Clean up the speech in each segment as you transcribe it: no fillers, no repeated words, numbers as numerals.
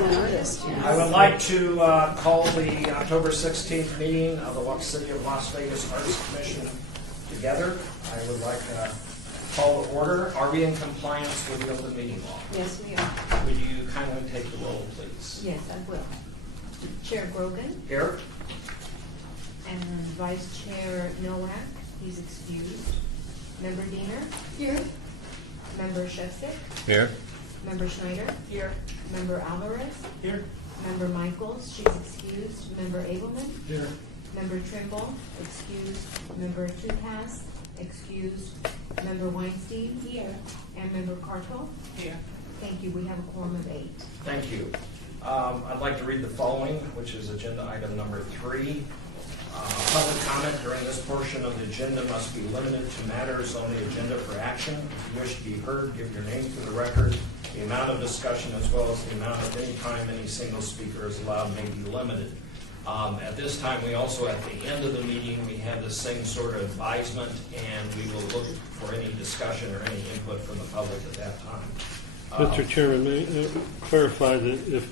one artist. I would like to call the October 16th meeting of the City of Las Vegas Arts Commission together. I would like to call to order. Are we in compliance with the open meeting law? Yes, we are. Would you kindly take the roll, please? Yes, I will. Chair Grogan Here. and Vice Chair Nowak, he's excused. Member Diener? Here. Member Shevsik? Here. Member Schneider? Here. Member Alvarez? Here. Member Michaels, she's excused. Member Abelman? Here. Member Trimble, excused. Member Tutas, excused. Member Weinstein? Here. And Member Carto? Here. Thank you, we have a quorum of 8. Thank you. I'd like to read the following, which is agenda item number 3. Public comment during this portion of the agenda must be limited to matters on the agenda for action. If you wish to be heard, give your name for the record. The amount of discussion as well as the amount of any time any single speaker is allowed may be limited. At this time, we also, at the end of the meeting, we have the same sort of advisement, and we will look for any discussion or any input from the public at that time. Mr. Chairman, may I clarify that if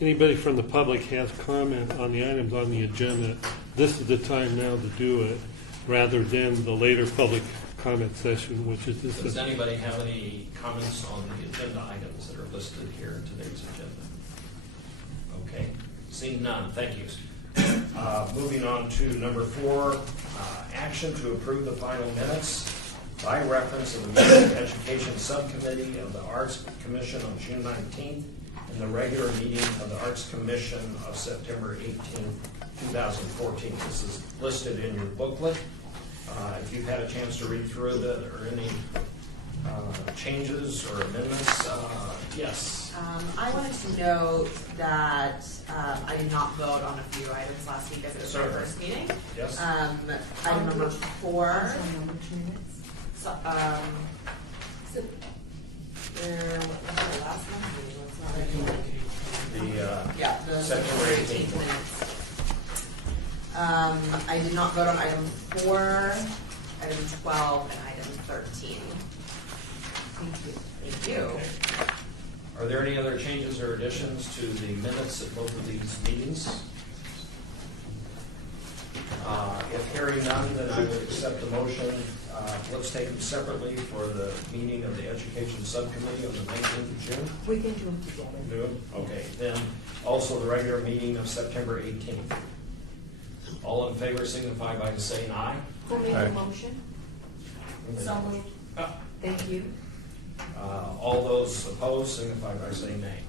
anybody from the public has comment on the items on the agenda, this is the time now to do it, rather than the later public comment session, which is this. Does anybody have any comments on the agenda items that are listed here in today's agenda? Okay, seeing none, thank you. Moving on to number 4, action to approve the final minutes by reference of the Music Education Subcommittee of the Arts Commission on June 19th and the regular meeting of the Arts Commission of September 18th, 2014. This is listed in your booklet. If you've had a chance to read through it, or any changes or amendments, yes. I wanted to note that I did not vote on a few items last week as it was my first meeting. Yes. Item number 4. So, what was the last one? The September 18th minutes. I did not vote on item 4, item 12, and item 13. Thank you. Thank you. Okay. Are there any other changes or additions to the minutes at both of these meetings? If hearing none, then I would accept the motion. Let's take them separately for the meeting of the Education Subcommittee on the 19th of June. We can do them together. Do them? Okay. Then also the regular meeting of September 18th. All in favor signify by saying aye. Who made Aye. the motion? So moved. Thank you. All those opposed signify by saying nay.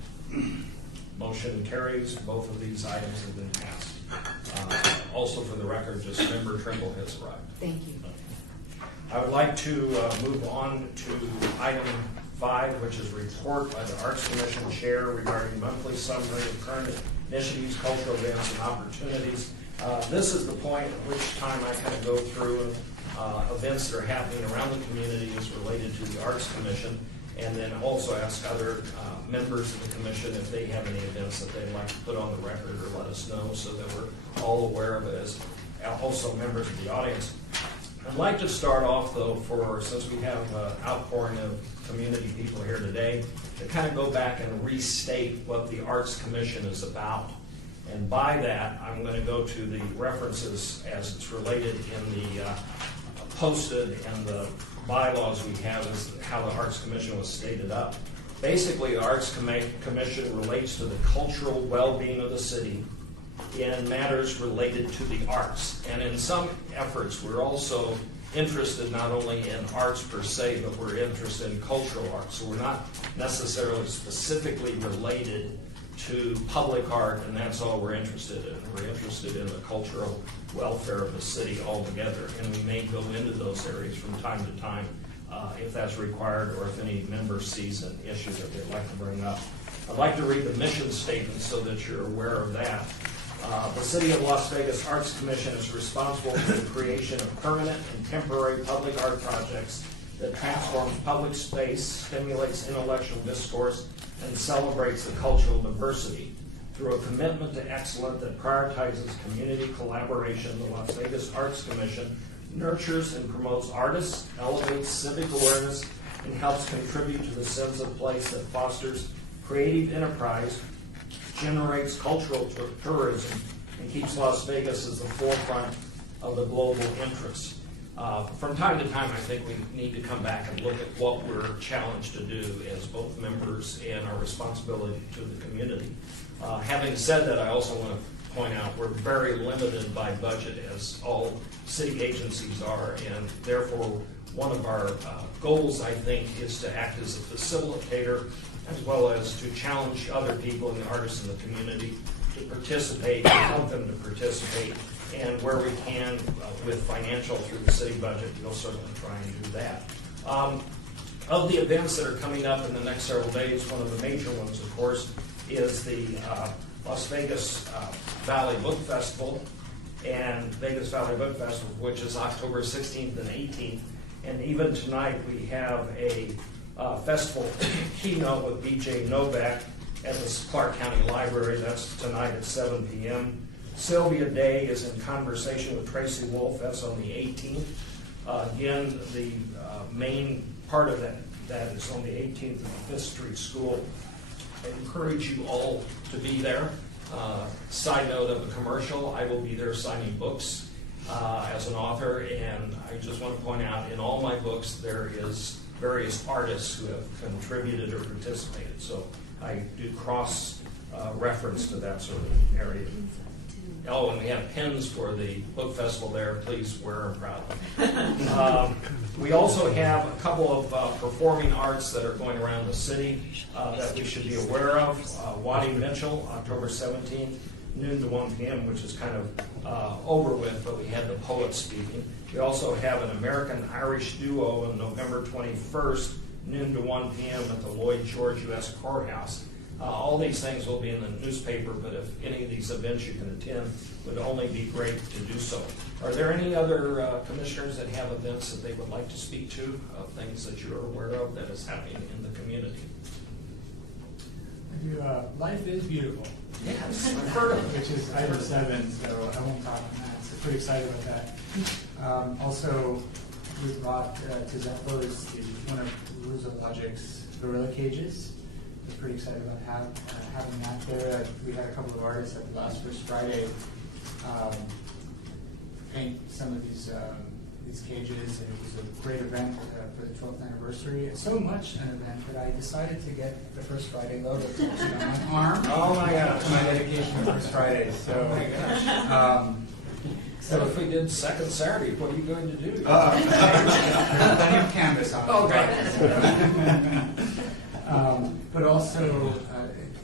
Motion carries. Both of these items have been passed. Also, for the record, just Member Trimble has arrived. Thank you. I would like to move on to item 5, which is report by the Arts Commission Chair regarding monthly summary of current initiatives, cultural events, and opportunities. This is the point at which time I kind of go through events that are happening around the community as related to the Arts Commission, and then also ask other members of the commission if they have any events that they'd like to put on the record or let us know so that we're all aware of it as also members of the audience. I'd like to start off, though, since we have an outpouring of community people here today, to kind of go back and restate what the Arts Commission is about. And by that, I'm going to go to the references as it's related in the posted and the bylaws we have as how the Arts Commission was stated up. Basically, the Arts Commission relates to the cultural well-being of the city in matters related to the arts. And in some efforts, we're also interested not only in arts per se, but we're interested in cultural arts. So we're not necessarily specifically related to public art, and that's all we're interested in. We're interested in the cultural welfare of the city altogether, and we may go into those areas from time to time if that's required or if any member sees an issue that they'd like to bring up. I'd like to read the mission statement so that you're aware of that. The City of Las Vegas Arts Commission is responsible for the creation of permanent and temporary public art projects that transforms public space, stimulates intellectual discourse, and celebrates the cultural diversity. Through a commitment to excellence that prioritizes community collaboration, the Las Vegas Arts Commission nurtures and promotes artists, elevates civic awareness, and helps contribute to the sense of place that fosters creative enterprise, generates cultural tourism and keeps Las Vegas as the forefront of the global interest. From time to time, I think we need to come back and look at what we're challenged to do as both members and our responsibility to the community. Having said that, I also want to point out we're very limited by budget, as all city agencies are, and therefore one of our goals, I think, is to act as a facilitator as well as to challenge other people and the artists in the community to participate, help them to participate, and where we can, with financial through the city budget, we'll certainly try and do that. Of the events that are coming up in the next several days, one of the major ones, of course, is the Las Vegas Valley Book Festival, and Vegas Valley Book Festival, which is October 16th and 18th. And even tonight, we have a festival keynote with B.J. Novak at the Clark County Library. That's tonight at 7 p.m. Sylvia Day is in conversation with Tracy Wolf. That's on the 18th. Again, the main part of that is on the 18th at the Fifth Street School. I encourage you all to be there. Side note of a commercial, I will be there signing books as an author, and I just want to point out in all my books there is various artists who have contributed or participated. So I do cross reference to that sort of area. Oh, and we have pins for the book festival there. Please wear them proudly. We also have a couple of performing arts that are going around the city that we should be aware of. Waddy Mitchell, October 17th, noon to 1 p.m., which is kind of over with, but we had the poet speaking. We also have an American-Irish duo on November 21st, noon to 1 p.m. at the Lloyd George U.S. Courthouse. All these things will be in the newspaper, but if any of these events you can attend, would only be great to do so. Are there any other commissioners that have events that they would like to speak to, of things that you're aware of that is happening in the community? I do, Life is Beautiful. Yes, I've heard of it. Which is item 7, so I won't talk on that. So pretty excited about that. Also, we brought to Zeppo's one of Ruzo Logic's Gorilla Cages. We're pretty excited about having that there. We had a couple of artists at the last First Friday paint some of these cages, and it was a great event for the 12th anniversary. It's so much an event that I decided to get the First Friday logo tattooed on my arm. Oh my gosh. My dedication to First Friday. So, Oh my gosh. So What if we did second Saturday? What are you going to do? plenty of canvas on Oh, Friday. But also,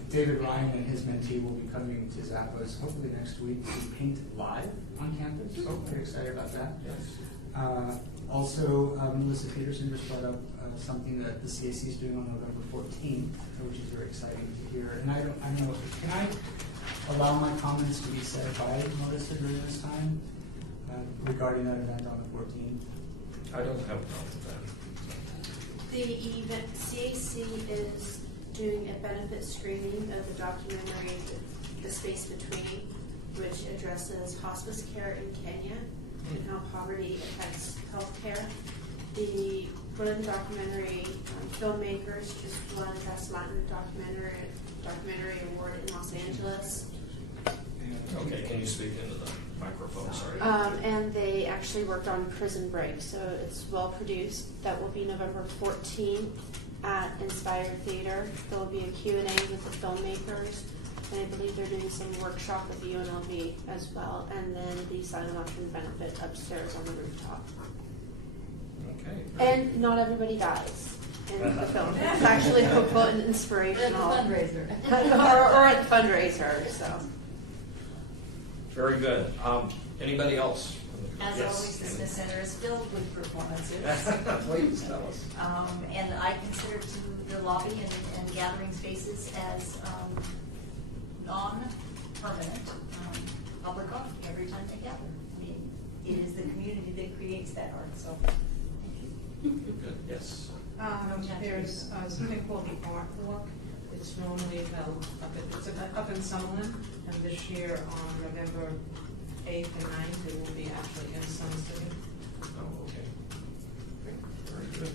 David Ryan and his mentee will be coming to Zappos hopefully next week to paint live on campus. So very excited about that. Yes. Also, Melissa Peterson just brought up something that the CAC is doing on November 14th, which is very exciting to hear. And I don't know, can I allow my comments to be said by Melissa during this time regarding that event on the 14th? I don't have a problem with that. The event, CAC is doing a benefit screening of the documentary, The Space Between, which addresses hospice care in Kenya and how poverty affects healthcare. One of the documentary filmmakers just won Best Latin Documentary Award in Los Angeles. Okay, can you speak into the microphone? Sorry. And they actually worked on Prison Break, so it's well produced. That will be November 14th at Inspired Theater. There will be a Q&A with the filmmakers, and I believe they're doing some workshop with UNLV as well, and then the silent auction benefit upstairs on the rooftop. Okay. And not everybody dies in the film. It's actually hopeful and inspirational. Or at the fundraiser. or at the fundraiser, so. Very good. Anybody else? As Yes. always, the Smith Center is filled with performances. Please tell us. And I consider the lobby and gathering spaces as non-permanent public art every time they gather. I mean, it is the community that creates that art, so thank you. Good. Yes. There's something called the Art Walk. It's normally held up in Summerlin, and this year on November 8th and 9th, it will be actually in Sun City. Oh, okay. Very good.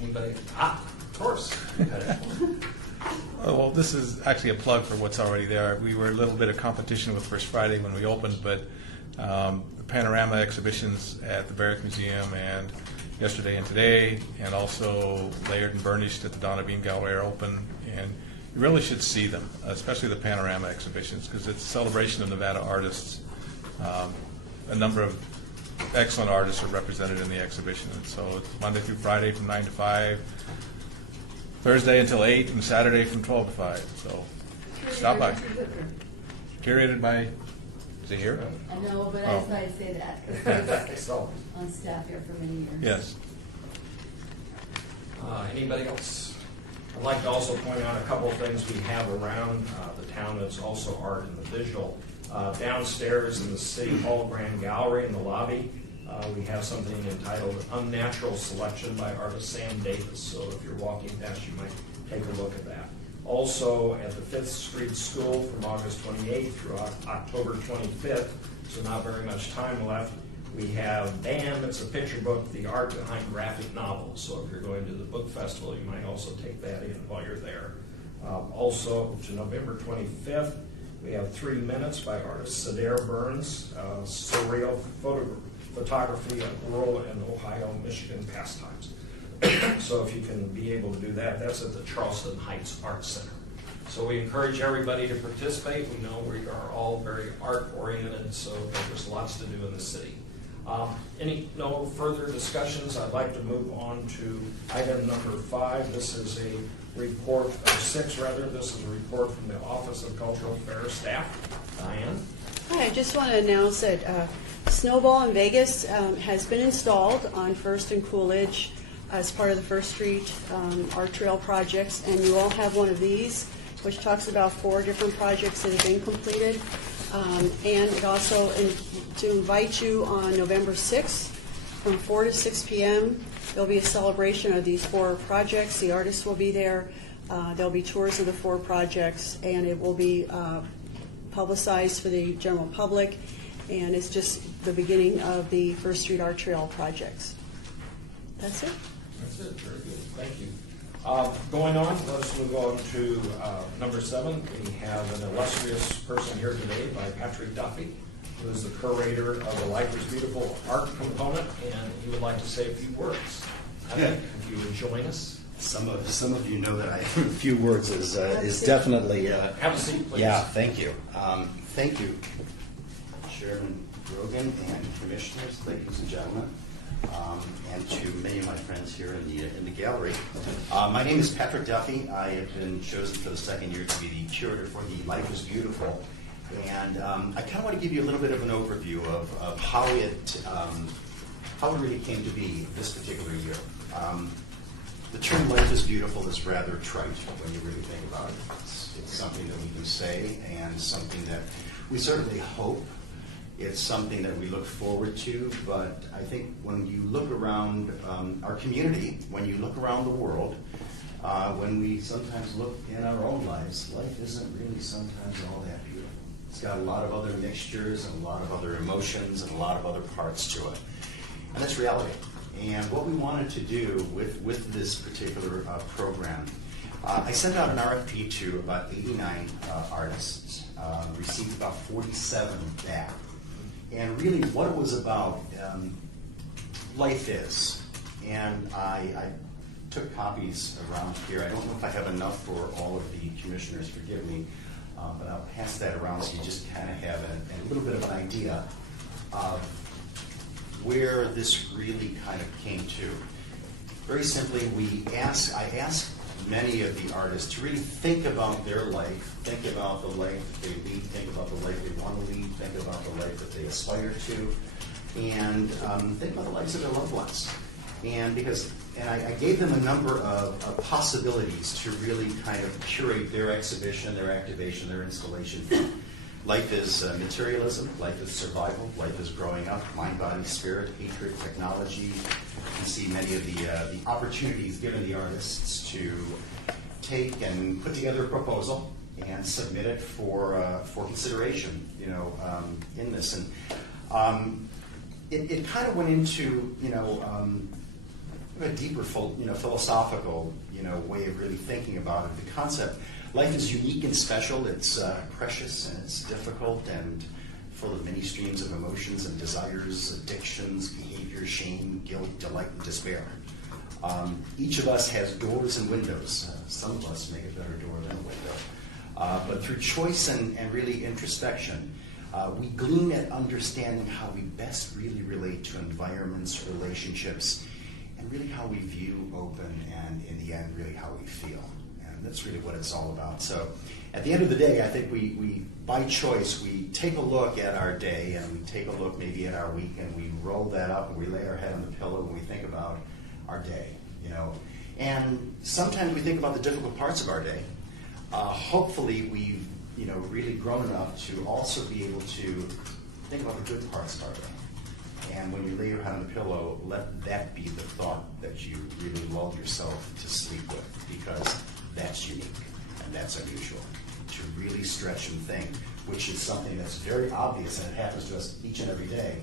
Anybody? Of course. Oh, well, this is actually a plug for what's already there. We were a little bit of competition with First Friday when we opened, but the panorama exhibitions at the Barrack Museum and yesterday and today, and also Layered and Burnished at the Donna Bean Gallery are open, and you really should see them, especially the panorama exhibitions, because it's a celebration of Nevada artists. A number of excellent artists are represented in the exhibition, and so it's Monday through Friday from 9 to 5, Thursday until 8, and Saturday from 12 to 5. So stop by. Curated by, is it here? I know, but I Oh. just thought I'd say that, because I was So, on staff here for many years. Yes. anybody else? I'd like to also point out a couple of things we have around the town that's also art and the visual. Downstairs in the City Hall Grand Gallery in the lobby, we have something entitled Unnatural Selection by artist Sam Davis. So if you're walking past, you might take a look at that. Also at the Fifth Street School from August 28th through October 25th, so not very much time left, we have BAM. It's a picture book, The Art Behind Graphic Novels. So if you're going to the book festival, you might also take that in while you're there. Also to November 25th, we have 3 Minutes by artist Sadair Burns, surreal photography of rural and Ohio, Michigan pastimes. So if you can be able to do that, that's at the Charleston Heights Art Center. So we encourage everybody to participate. We know we are all very art-oriented, so there's lots to do in the city. No further discussions? I'd like to move on to item number 5. This is a report, or 6 rather. This is a report from the Office of Cultural Affairs staff. Diane? Hi, I just want to announce that Snowball in Vegas has been installed on First and Coolidge as part of the First Street Art Trail projects, and you all have one of these, which talks about 4 different projects that have been completed. And it also to invite you on November 6th from 4 to 6 p.m. There'll be a celebration of these 4 projects. The artists will be there. There'll be tours of the 4 projects, and it will be publicized for the general public. And it's just the beginning of the First Street Art Trail projects. That's it. That's it. Very good. Thank you. Going on, let's move on to number 7. We have an illustrious person here today by Patrick Duffy, who is the curator of the Life is Beautiful art component, and he would like to say a few words. If you would join us. Some of you know that I have a few words is definitely. Have a seat, please. Yeah, thank you. Thank you, Chairman Grogan and commissioners, ladies and gentlemen, and to many of my friends here in the gallery. My name is Patrick Duffy. I have been chosen for the 2nd year to be the curator for the Life is Beautiful, and I kind of want to give you a little bit of an overview of how it really came to be this particular year. The term life is beautiful is rather trite when you really think about it. It's something that we can say and something that we certainly hope. It's something that we look forward to, but I think when you look around our community, when you look around the world, when we sometimes look in our own lives, life isn't really sometimes all that beautiful. It's got a lot of other mixtures and a lot of other emotions and a lot of other parts to it. And that's reality. And what we wanted to do with this particular program, I sent out an RFP to about 89 artists, received about 47 back. And really what it was about, life is. And I took copies around here. I don't know if I have enough for all of the commissioners, forgive me, but I'll pass that around so you just kind of have a little bit of an idea of where this really kind of came to. Very simply, I asked many of the artists to really think about their life, think about the life that they lead, think about the life they want to lead, think about the life that they aspire to, and think about the lives of their loved ones. And I gave them a number of possibilities to really kind of curate their exhibition, their activation, their installation. Life is materialism, life is survival, life is growing up, mind, body, spirit, hatred, technology. You can see many of the opportunities given the artists to take and put together a proposal and submit it for consideration, in this. And it kind of went into, a deeper, philosophical, way of really thinking about it. The concept Life is unique and special. It's precious and it's difficult and full of many streams of emotions and desires, addictions, behavior, shame, guilt, delight, and despair. Each of us has doors and windows. Some of us make a better door than a window. But through choice and really introspection, we glean at understanding how we best really relate to environments, relationships, and really how we view, open, and in the end, really how we feel. And that's really what it's all about. So at the end of the day, I think we by choice, we take a look at our day and we take a look maybe at our week and we roll that up and we lay our head on the pillow and we think about our day, you know. And sometimes we think about the difficult parts of our day. Hopefully we've, you know, really grown enough to also be able to think about the good parts of our day. And when you lay your head on the pillow, let that be the thought that you really lull yourself to sleep with, because that's unique and that's unusual. To really stretch and think, which is something that's very obvious and it happens to us each and every day.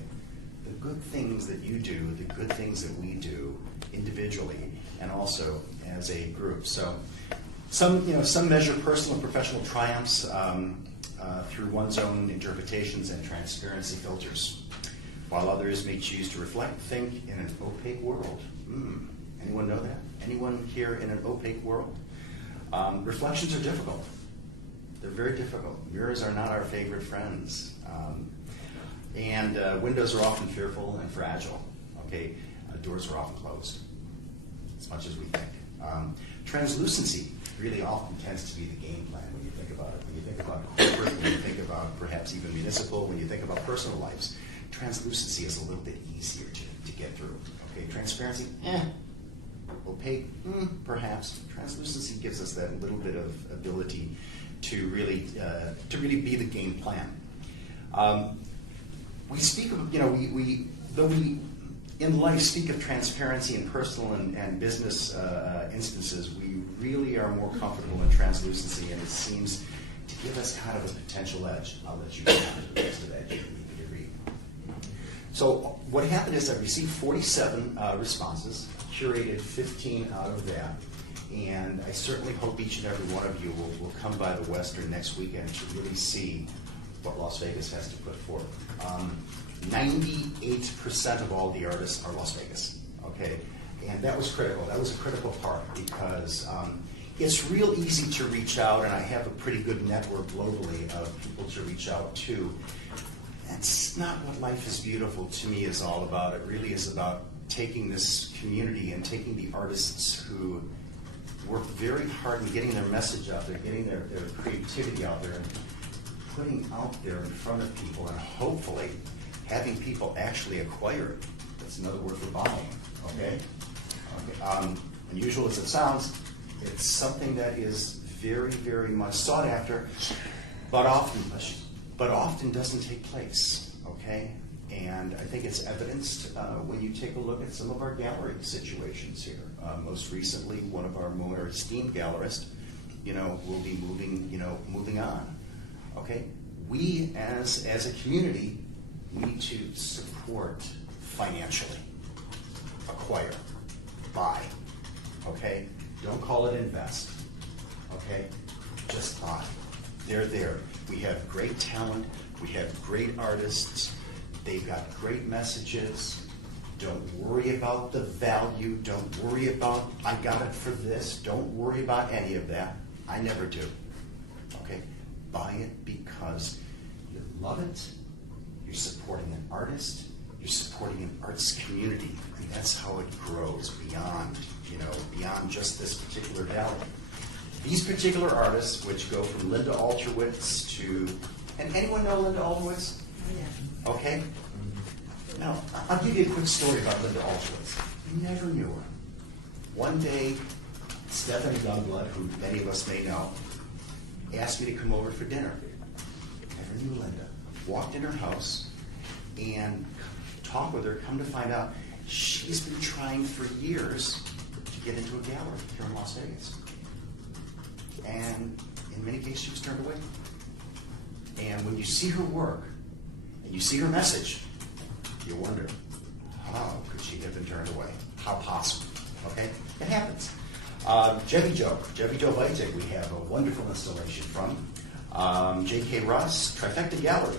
The good things that you do, the good things that we do individually and also as a group. So some measure personal and professional triumphs through one's own interpretations and transparency filters, while others may choose to reflect, think in an opaque world. Anyone know that? Anyone here in an opaque world? Reflections are difficult. They're very difficult. Mirrors are not our favorite friends. And windows are often fearful and fragile. Okay, doors are often closed, as much as we think. Translucency really often tends to be the game plan when you think about it. When you think about corporate, when you think about perhaps even municipal, when you think about personal lives, translucency is a little bit easier to get through. Okay, transparency, opaque, perhaps. Translucency gives us that little bit of ability to really be the game plan. We speak of, though we in life speak of transparency in personal and business instances, we really are more comfortable in translucency, and it seems to give us kind of a potential edge. I'll let you get into the rest of that. You need to read. So what happened is I received 47 responses, curated 15 out of that. And I certainly hope each and every one of you will come by the Western next weekend to really see what Las Vegas has to put forth. 98% of all the artists are Las Vegas, okay? And that was critical. That was a critical part because it's real easy to reach out, and I have a pretty good network globally of people to reach out to. That's not what Life is Beautiful to me is all about. It really is about taking this community and taking the artists who work very hard in getting their message out there, getting their creativity out there, and putting out there in front of people, and hopefully having people actually acquire it. That's another word for buying, okay? Unusual as it sounds, it's something that is very, very much sought after, but often doesn't take place, okay? And I think it's evidenced when you take a look at some of our gallery situations here. Most recently, one of our more esteemed gallerists, will be moving on. Okay, we as a community need to support financially, acquire, buy. Okay, don't call it invest. Okay, just buy. They're there. We have great talent. We have great artists. They've got great messages. Don't worry about the value. Don't worry about, I got it for this. Don't worry about any of that. I never do. Okay? Buy it because you love it. You're supporting an artist. You're supporting an arts community. And that's how it grows beyond just this particular gallery. These particular artists, which go from Linda Alterwitz to, and anyone know Linda Alterwitz? Okay? Now, I'll give you a quick story about Linda Alterwitz. I never knew her. One day, Stephanie Youngblood, who many of us may know, asked me to come over for dinner. Never knew Linda. Walked in her house and talked with her. Come to find out, she's been trying for years to get into a gallery here in Las Vegas. And in many cases, she was turned away. And when you see her work, and you see her message, you wonder, how could she have been turned away? How possible? Okay? It happens. Jebby Joe Vitek, we have a wonderful installation from. J.K. Russ, Trifecta Gallery.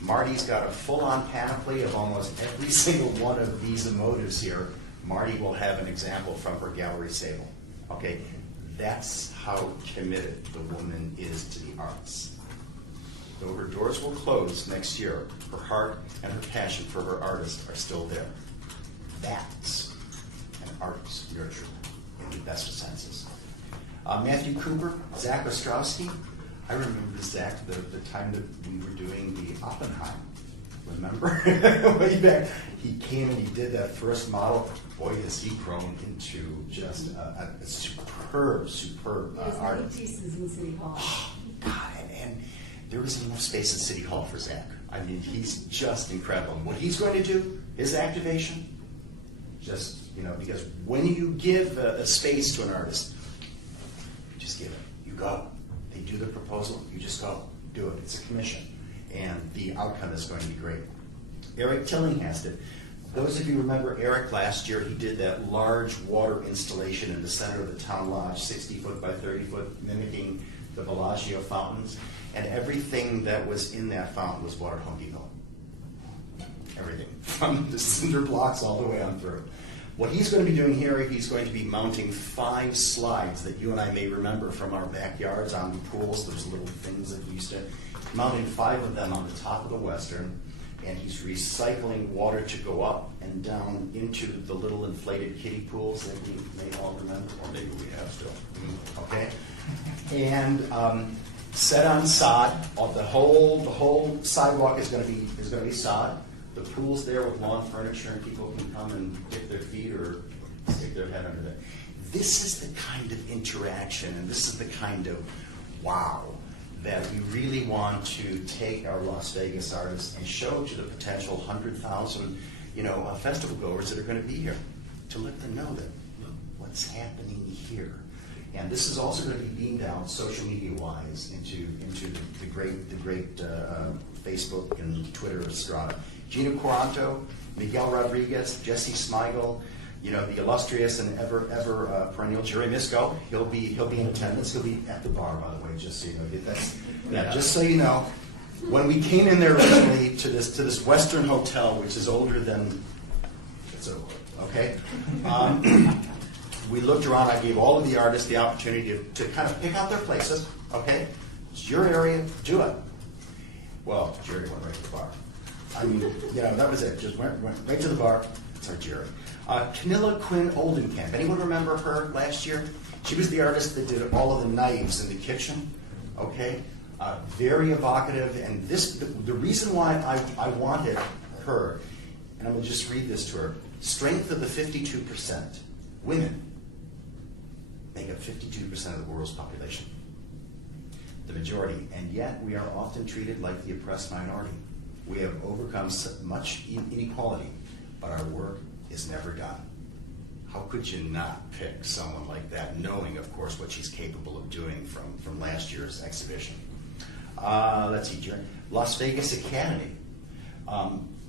Marty's got a full-on panoply of almost every single one of these emotives here. Marty will have an example from her gallery table. Okay, that's how committed the woman is to the arts. Though her doors will close next year, her heart and her passion for her artist are still there. That's an art's nurture in the best of senses. Matthew Cooper, Zach Ostrowski. I remember Zach the time that we were doing the Oppenheim. Remember? Way back. He came and he did that first model. Boy, has he grown into just a superb There's many artist. pieces in City Hall. God, and there isn't enough space at City Hall for Zach. I mean, he's just incredible. And what he's going to do, his activation, just, because when you give a space to an artist, you just give it. You go. They do the proposal, you just go. Do it. It's a commission. And the outcome is going to be great. Eric Tillinghast. Those of you remember Eric last year, he did that large water installation in the center of the town lodge, 60 foot by 30 foot, mimicking the Bellagio fountains. And everything that was in that fountain was watered Home Depot. Everything, from the cinder blocks all the way on through. What he's going to be doing here, he's going to be mounting 5 slides that you and I may remember from our backyards on the pools, those little things that we used to, mounting 5 of them on the top of the Western, and he's recycling water to go up and down into the little inflated kiddie pools that we may all remember, or maybe we have still. Okay? And set on sod. The whole sidewalk is going to be sod. The pool's there with lawn furniture, and people can come and dip their feet or stick their head under there. This is the kind of interaction, and this is the kind of wow that we really want to take our Las Vegas artists and show to the potential 100,000, festival goers that are going to be here, to let them know that look what's happening here. And this is also going to be beamed out social media-wise into the great Facebook and Twitter strata. Gina Quaranto, Miguel Rodriguez, Jesse Smigel, the illustrious and ever perennial Jerry Misko. He'll be in attendance. He'll be at the bar, by the way, just so you know. Just so you know, when we came in there originally to this Western hotel, which is older than it's over. Okay. We looked around. I gave all of the artists the opportunity to kind of pick out their places. Okay, it's your area. Do it. Well, Jerry went right to the bar. I mean, that was it. Just went right to the bar. Sorry, Jerry. Camilla Quinn Oldenkamp. Anyone remember her last year? She was the artist that did all of the knives in the kitchen. Okay, very evocative. And the reason why I wanted her, and I'm going to just read this to her. Strength of the 52%. Women make up 52% of the world's population. The majority. And yet we are often treated like the oppressed minority. We have overcome much inequality, but our work is never done. How could you not pick someone like that, knowing, of course, what she's capable of doing from last year's exhibition? Let's see, Jerry. Las Vegas Academy.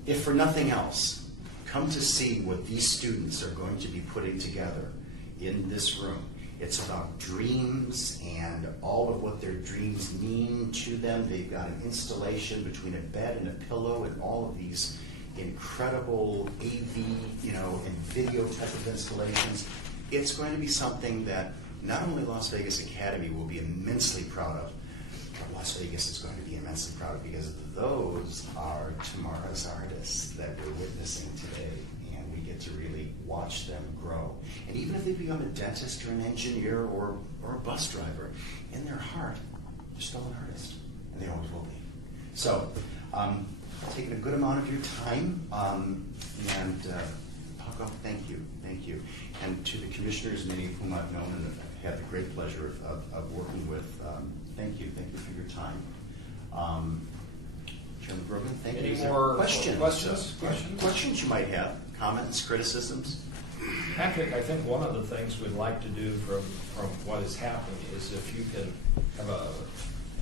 If for nothing else, come to see what these students are going to be putting together in this room. It's about dreams and all of what their dreams mean to them. They've got an installation between a bed and a pillow and all of these incredible AV, and video type of installations. It's going to be something that not only Las Vegas Academy will be immensely proud of, but Las Vegas is going to be immensely proud of, because those are tomorrow's artists that we're witnessing today. To really watch them grow. And even if they become a dentist or an engineer or a bus driver, in their heart, they're still an artist, and they always will be. So, taking a good amount of your time, and Paco, thank you. And to the commissioners, many of whom I've known and have had the great pleasure of working with, thank you for your time. Chairman Brogan, thank you. Any more questions? Questions you might have. Comments, criticisms? Patrick, I think one of the things we'd like to do from what has happened is if you can have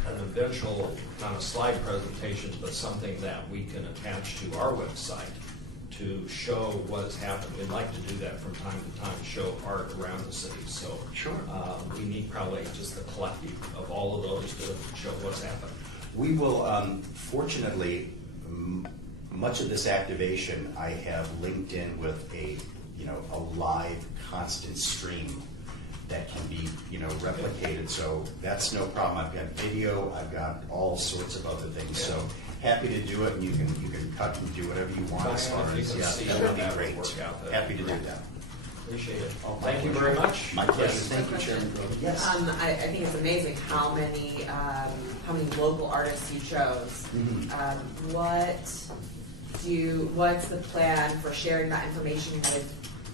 an eventual, not a slide presentation, but something that we can attach to our website to show what's happened. We'd like to do that from time to time, show art around the city. So Sure. we need probably just the collective of all of those to show what's happened. We will, fortunately, much of this activation I have linked in with a live constant stream that can be, replicated. So that's no problem. I've got video, I've got all sorts of other things. So happy to do it, and you can cut and do whatever you want as far as, that would be great. Happy to do that. Appreciate it. Oh, Thank you very much. My pleasure. Thank you, Chairman Grogan. Yes. I think it's amazing how many local artists you chose. Mhm. What's the plan for sharing that information with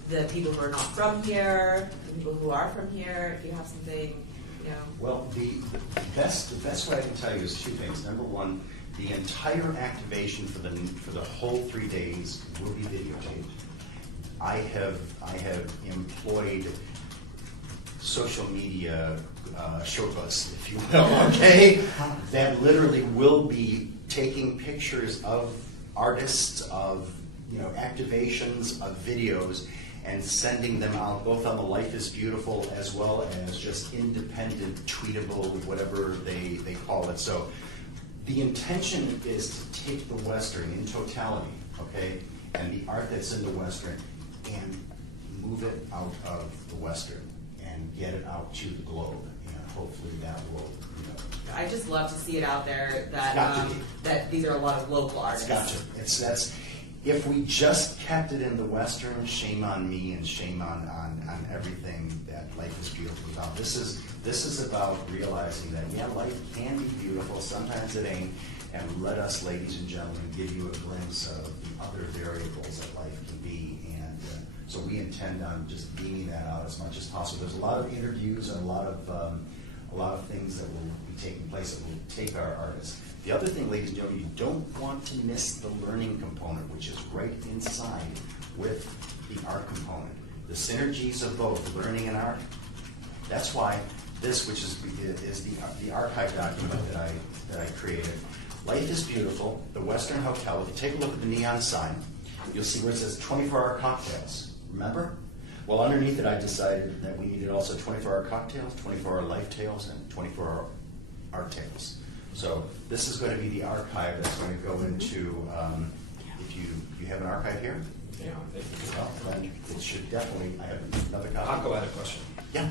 the people who are not from here, the people who are from here? If you have something, Well, the best way I can tell you is two things. Number one, the entire activation for the whole 3 days will be videotaped. I have employed social media Sherpas, if you will, okay, that literally will be taking pictures of artists, of activations, of videos, and sending them out both on the Life is Beautiful as well as just independent, tweetable, whatever they call it. So the intention is to take the Western in totality, okay, and the art that's in the Western and move it out of the Western and get it out to the globe. And hopefully that will, I just love to see it out there It's got that to be. that these are a lot of local artists. It's got to. If we just kept it in the Western, shame on me and shame on everything that Life is Beautiful about. This is about realizing that, life can be beautiful, sometimes it ain't, and let us, ladies and gentlemen, give you a glimpse of the other variables that life can be. And so we intend on just beaming that out as much as possible. There's a lot of interviews and a lot of things that will be taking place that will take our artists. The other thing, ladies and gentlemen, you don't want to miss the learning component, which is right inside with the art component. The synergies of both learning and art. That's why this, which is the archive document that I created. Life is Beautiful, the Western Hotel. If you take a look at the neon sign, you'll see where it says 24-hour cocktails. Remember? Well, underneath it, I decided that we needed also 24-hour cocktails, 24-hour life tales, and 24-hour art tales. So this is going to be the archive that's going to go into, if you have an archive here? Yeah. Well, then it should definitely, I have another copy. Paco had a question. Yeah.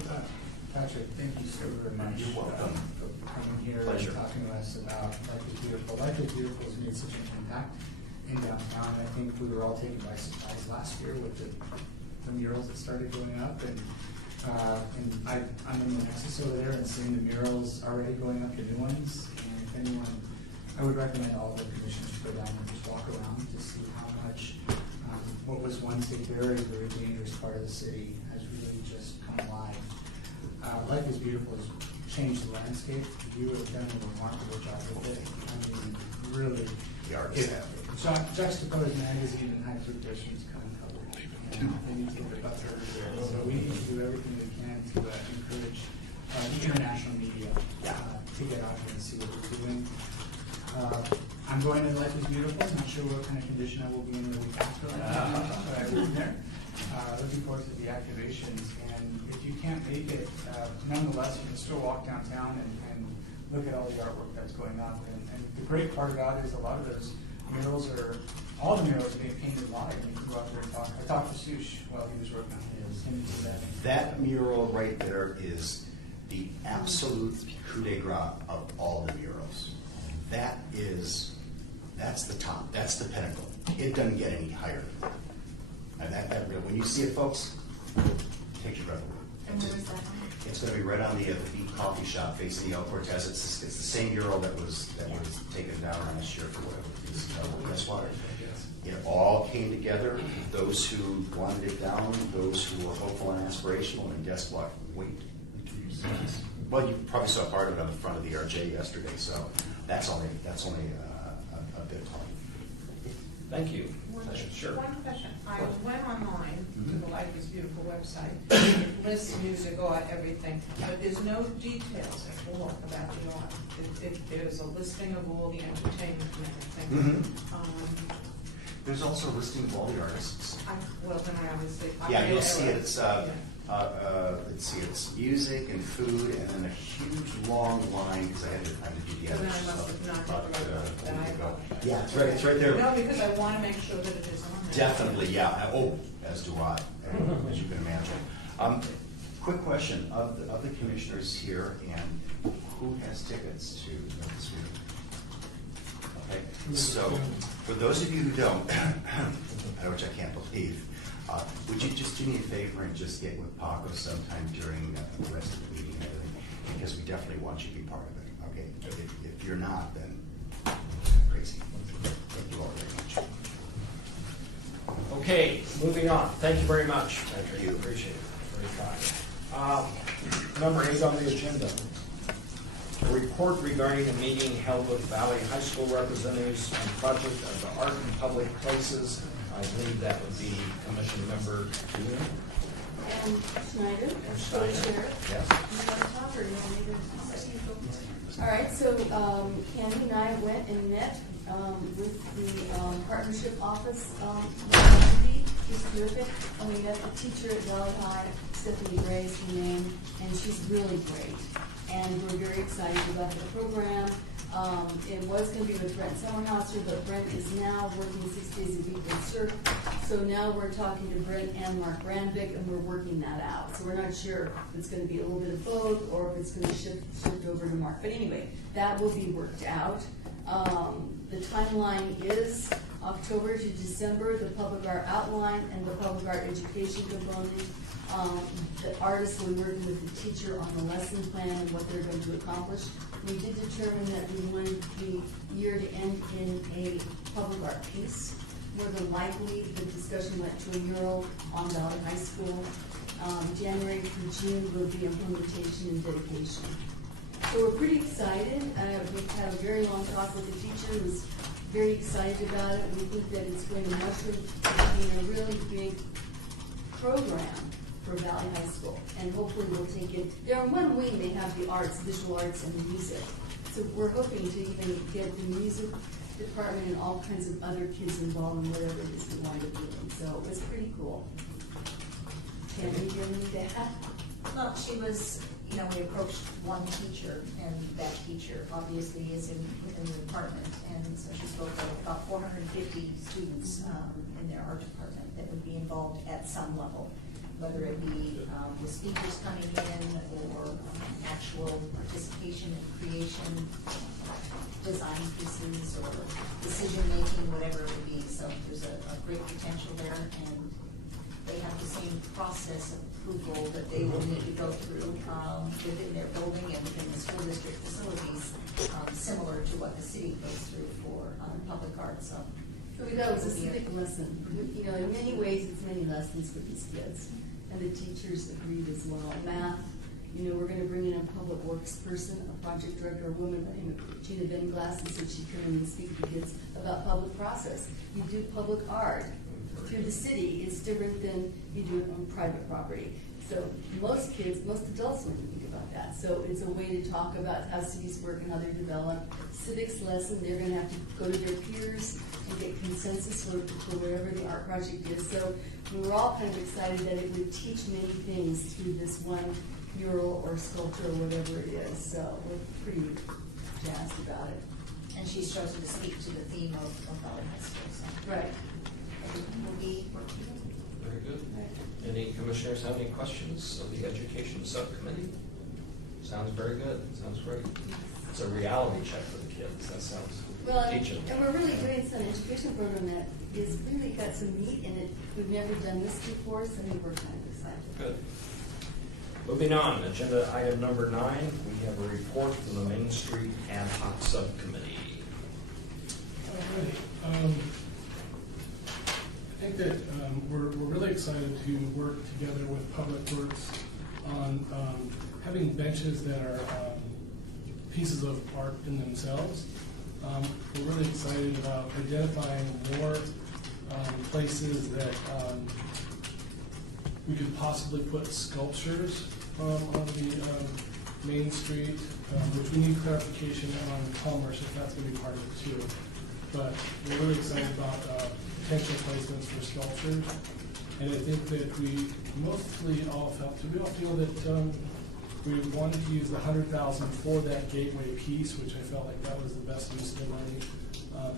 Patrick, thank you so very much. You're welcome. For coming here Pleasure. and talking to us about Life is Beautiful. Life is Beautiful has made such an impact in downtown. I think we were all taken by surprise last year with the murals that started going up, and I'm in the Nexus over there and seeing the murals already going up, the new ones. And if anyone, I would recommend all the commissioners to go down and just walk around to see how much what was once a very, very dangerous part of the city has really just come alive. Life is Beautiful has changed the landscape. You have done a remarkable job with it. I mean, really. The artists have. Juxtaposed magazine and High Fruit Visions come covered. They need to get their butts over there. So we need to do everything we can to encourage the international media to get out there and see what we're doing. I'm going to Life is Beautiful. I'm not sure what kind of condition I will be in the week after, but I will be there. Looking forward to the activations. And if you can't make it, nonetheless, you can still walk downtown and look at all the artwork that's going up. And the great part about it is a lot of those murals all the murals are being painted live. And you can go out there and talk. I talked to Sush while he was working on his. That mural right there is the absolute coup de grace of all the murals. That's the top. That's the pinnacle. It doesn't get any higher. And that real, when you see it, folks, take your breath away. And where was that on? It's going to be right on the Beat Coffee Shop facing the El Cortez. It's the same mural that was taken down last year for whatever reason. Guess what? It all came together. Those who wanted it down, those who were hopeful and aspirational, and guess what? Wait. Well, you probably saw part of it on the front of the RJ yesterday, so that's only a bit of time. Thank you. Sure. One question. I went online to the Life is Beautiful website. It lists music, art, everything, but there's no details at all about the art. There's a listing of all the entertainment and everything. There's also a listing of all the artists. Well, then I obviously. Yeah, you'll see it. It's let's see, it's music and food, and then a huge long line because I had to kind of do the So then other I must have not stuff. hit the right button. I apologize. Yeah, it's right there. No, because I want to make sure that it is on there. Definitely, yeah. Oh, as do I, as you can imagine. Quick question of the commissioners here, and who has tickets to this meeting? Okay, so for those of you who don't, which I can't believe, would you just do me a favor and just get with Paco sometime during the rest of the meeting and everything? Because we definitely want you to be part of it, okay? If you're not, then crazy. Thank you all very much. Okay, moving on. Thank you very much, Patrick. You appreciate it. Very kind. Number 8 on the agenda. A report regarding a meeting held with Valley High School representatives on project of the art in public places. I believe that would be Commission Member Dewey. And Schneider, as Schneider. co-chair. Yes. You want to talk or you want me to? All right, so Candy and I went and met with the partnership office. She's terrific. And we met the teacher at Valley High, Stephanie Gray is her name, and she's really great. And we're very excited about the program. It was going to be with Brent Summerhauser, but Brent is now working 6 days a week with CERC. So now we're talking to Brent and Mark Brandvik, and we're working that out. So we're not sure if it's going to be a little bit of both or if it's going to shift over to Mark. But anyway, that will be worked out. The timeline is October to December, the public art outline and the public art education component. The artists will be working with the teacher on the lesson plan and what they're going to accomplish. We did determine that we wanted the year to end in a public art piece. More than likely, the discussion went to a mural on Valley High School. January through June will be implementation and dedication. So we're pretty excited. We've had a very long talk with the teacher who's very excited about it. We think that it's going to mushroom being a really big program for Valley High School, and hopefully we'll take it. There in one wing they have the arts, visual arts, and the music. So we're hoping to even get the music department and all kinds of other kids involved in whatever it is we wind up doing. So it was pretty cool. Can we hear me that? Well, she was, we approached one teacher, and that teacher obviously is within the department, and so she spoke of about 450 students in their art department that would be involved at some level, whether it be with speakers coming in or actual participation in creation, design pieces, or decision-making, whatever it would be. So there's a great potential there, and they have the same process of approval that they will need to go through within their building and within the school district facilities, similar to what the city goes through for public art. So we thought it was a civic lesson. In many ways, it's many lessons for these kids. And the teachers agreed as well. Math, we're going to bring in a public works person, a project director, a woman by the name of Gina Benglass, and so she can come in and speak to kids about public process. You do public art through the city, it's different than you do it on private property. So most kids, most adults don't even think about that. So it's a way to talk about how cities work and how they're developed. Civics lesson, they're going to have to go to their peers and get consensus for whatever the art project is. So we were all kind of excited that it would teach many things through this one mural or sculpture or whatever it is. So we're pretty jazzed about it. and she's chosen to speak to the theme of Valley High School. So Right. everything will be working. Very good. Any commissioners have any questions of the education subcommittee? Sounds very good. Sounds great. It's a reality check for the kids. That sounds Well, teaching. and we're really doing some education program that is really got some meat in it. We've never done this before, so we're kind of excited. Good. Moving on, agenda item number 9, we have a report from the Main Street Ad Hoc Subcommittee. I think that we're really excited to work together with Public Works on having benches that are pieces of art in themselves. We're really excited about identifying more places that we could possibly put sculptures on the Main Street, which we need clarification on Commerce if that's going to be part of it too. but we're really excited about potential placements for sculptures. And I think that we mostly all felt, do we all feel that we wanted to use the $100,000 for that gateway piece, which I felt like that was the best use of the money. I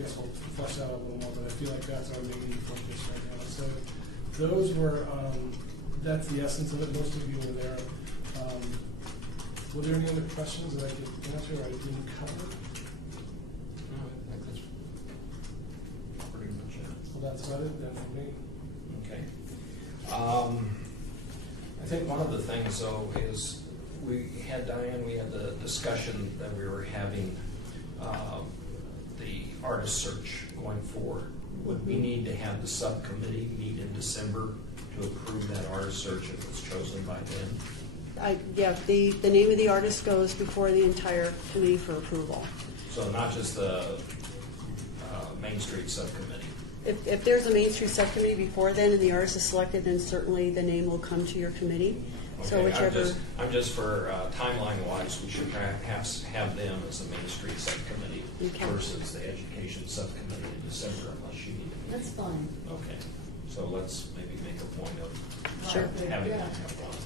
guess we'll flesh that out a little more, but I feel like that's our main focus right now. So those were, that's the essence of it. Most of you were there. Were there any other questions that I could answer or I didn't cover? No, I think that's pretty much it. Well, that's about it then for me. Okay. I think one of the things, though, is we had the discussion that we were having, the artist search going forward. Would we need to have the subcommittee meet in December to approve that artist search if it's chosen by then? Yeah, the name of the artist goes before the entire committee for approval. So not just the Main Street subcommittee? If there's a Main Street subcommittee before then and the artist is selected, then certainly the name will come to your committee. So Okay, whichever. I'm just for timeline-wise, we should perhaps have them as a Main Street subcommittee Okay. versus the Education subcommittee in December, unless you need to. That's fine. Okay, so let's maybe make a point of Sure. having Yeah. them have one.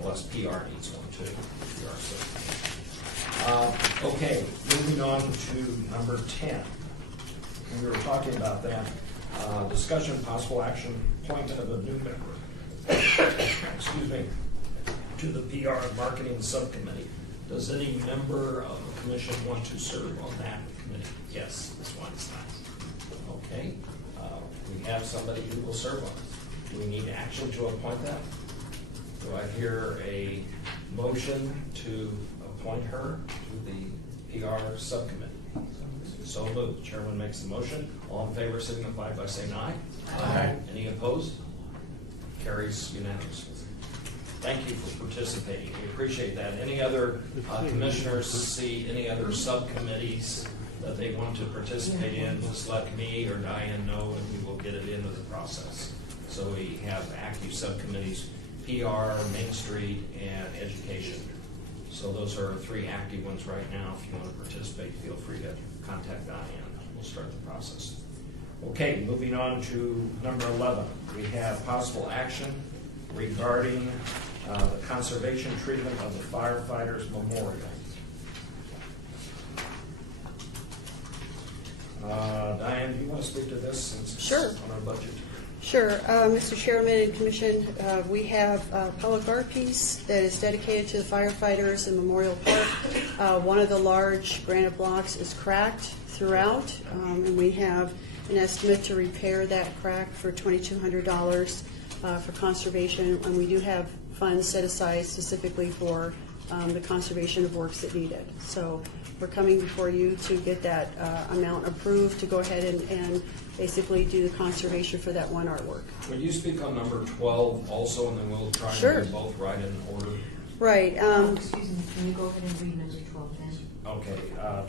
Unless PR needs one too. PR subcommittee. Okay, moving on to number 10. We were talking about that. Discussion, possible action, appointment of a new member. Excuse me, to the PR and Marketing Subcommittee. Does any member of the commission want to serve on that committee? Yes, Ms. Weinstein. Okay, we have somebody who will serve on it. Do we need action to appoint them? Do I hear a motion to appoint her to the PR subcommittee? So moved. Chairman makes the motion. All in favor signify by saying aye. Aye. Any opposed? Carries unanimously. Thank you for participating. We appreciate that. Any other commissioners see any other subcommittees that they want to participate in, just let me or Diane know and we will get it into the process. So we have active subcommittees, PR, Main Street, and Education. So those are 3 active ones right now. If you want to participate, feel free to contact Diane. We'll start the process. Okay, moving on to number 11. We have possible action regarding the conservation treatment of the firefighters' memorial. Diane, do you want to speak to this since it's Sure. on our budget? Sure. Mr. Chairman and Commission, we have a public art piece that is dedicated to the firefighters in Memorial Park. One of the large granite blocks is cracked throughout, and we have an estimate to repair that crack for $2,200 for conservation, and we do have funds set aside specifically for the conservation of works that need it. So we're coming before you to get that amount approved to go ahead and basically do the conservation for that one artwork. Will you speak on number 12 also, and then we'll try and Sure. do both right in order? Right. Excuse me, can you go ahead and read number 12 then? Okay,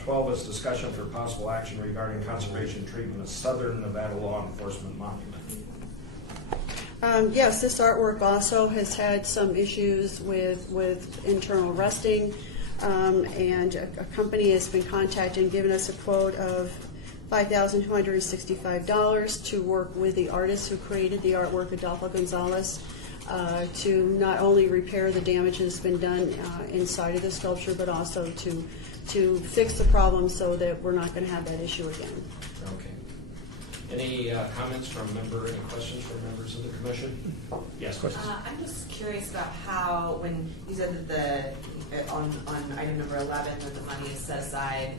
12 is discussion for possible action regarding conservation treatment of Southern Nevada law enforcement monument. Yes, this artwork also has had some issues with internal rusting, and a company has been contacted and given us a quote of $5,265 to work with the artist who created the artwork, Adolfo Gonzalez, to not only repair the damage that's been done inside of the sculpture, but also to fix the problem so that we're not going to have that issue again. Okay. Any comments from any questions from members of the commission? Yes, questions? I'm just curious about how, when you said that on item number 11, when the money is set aside,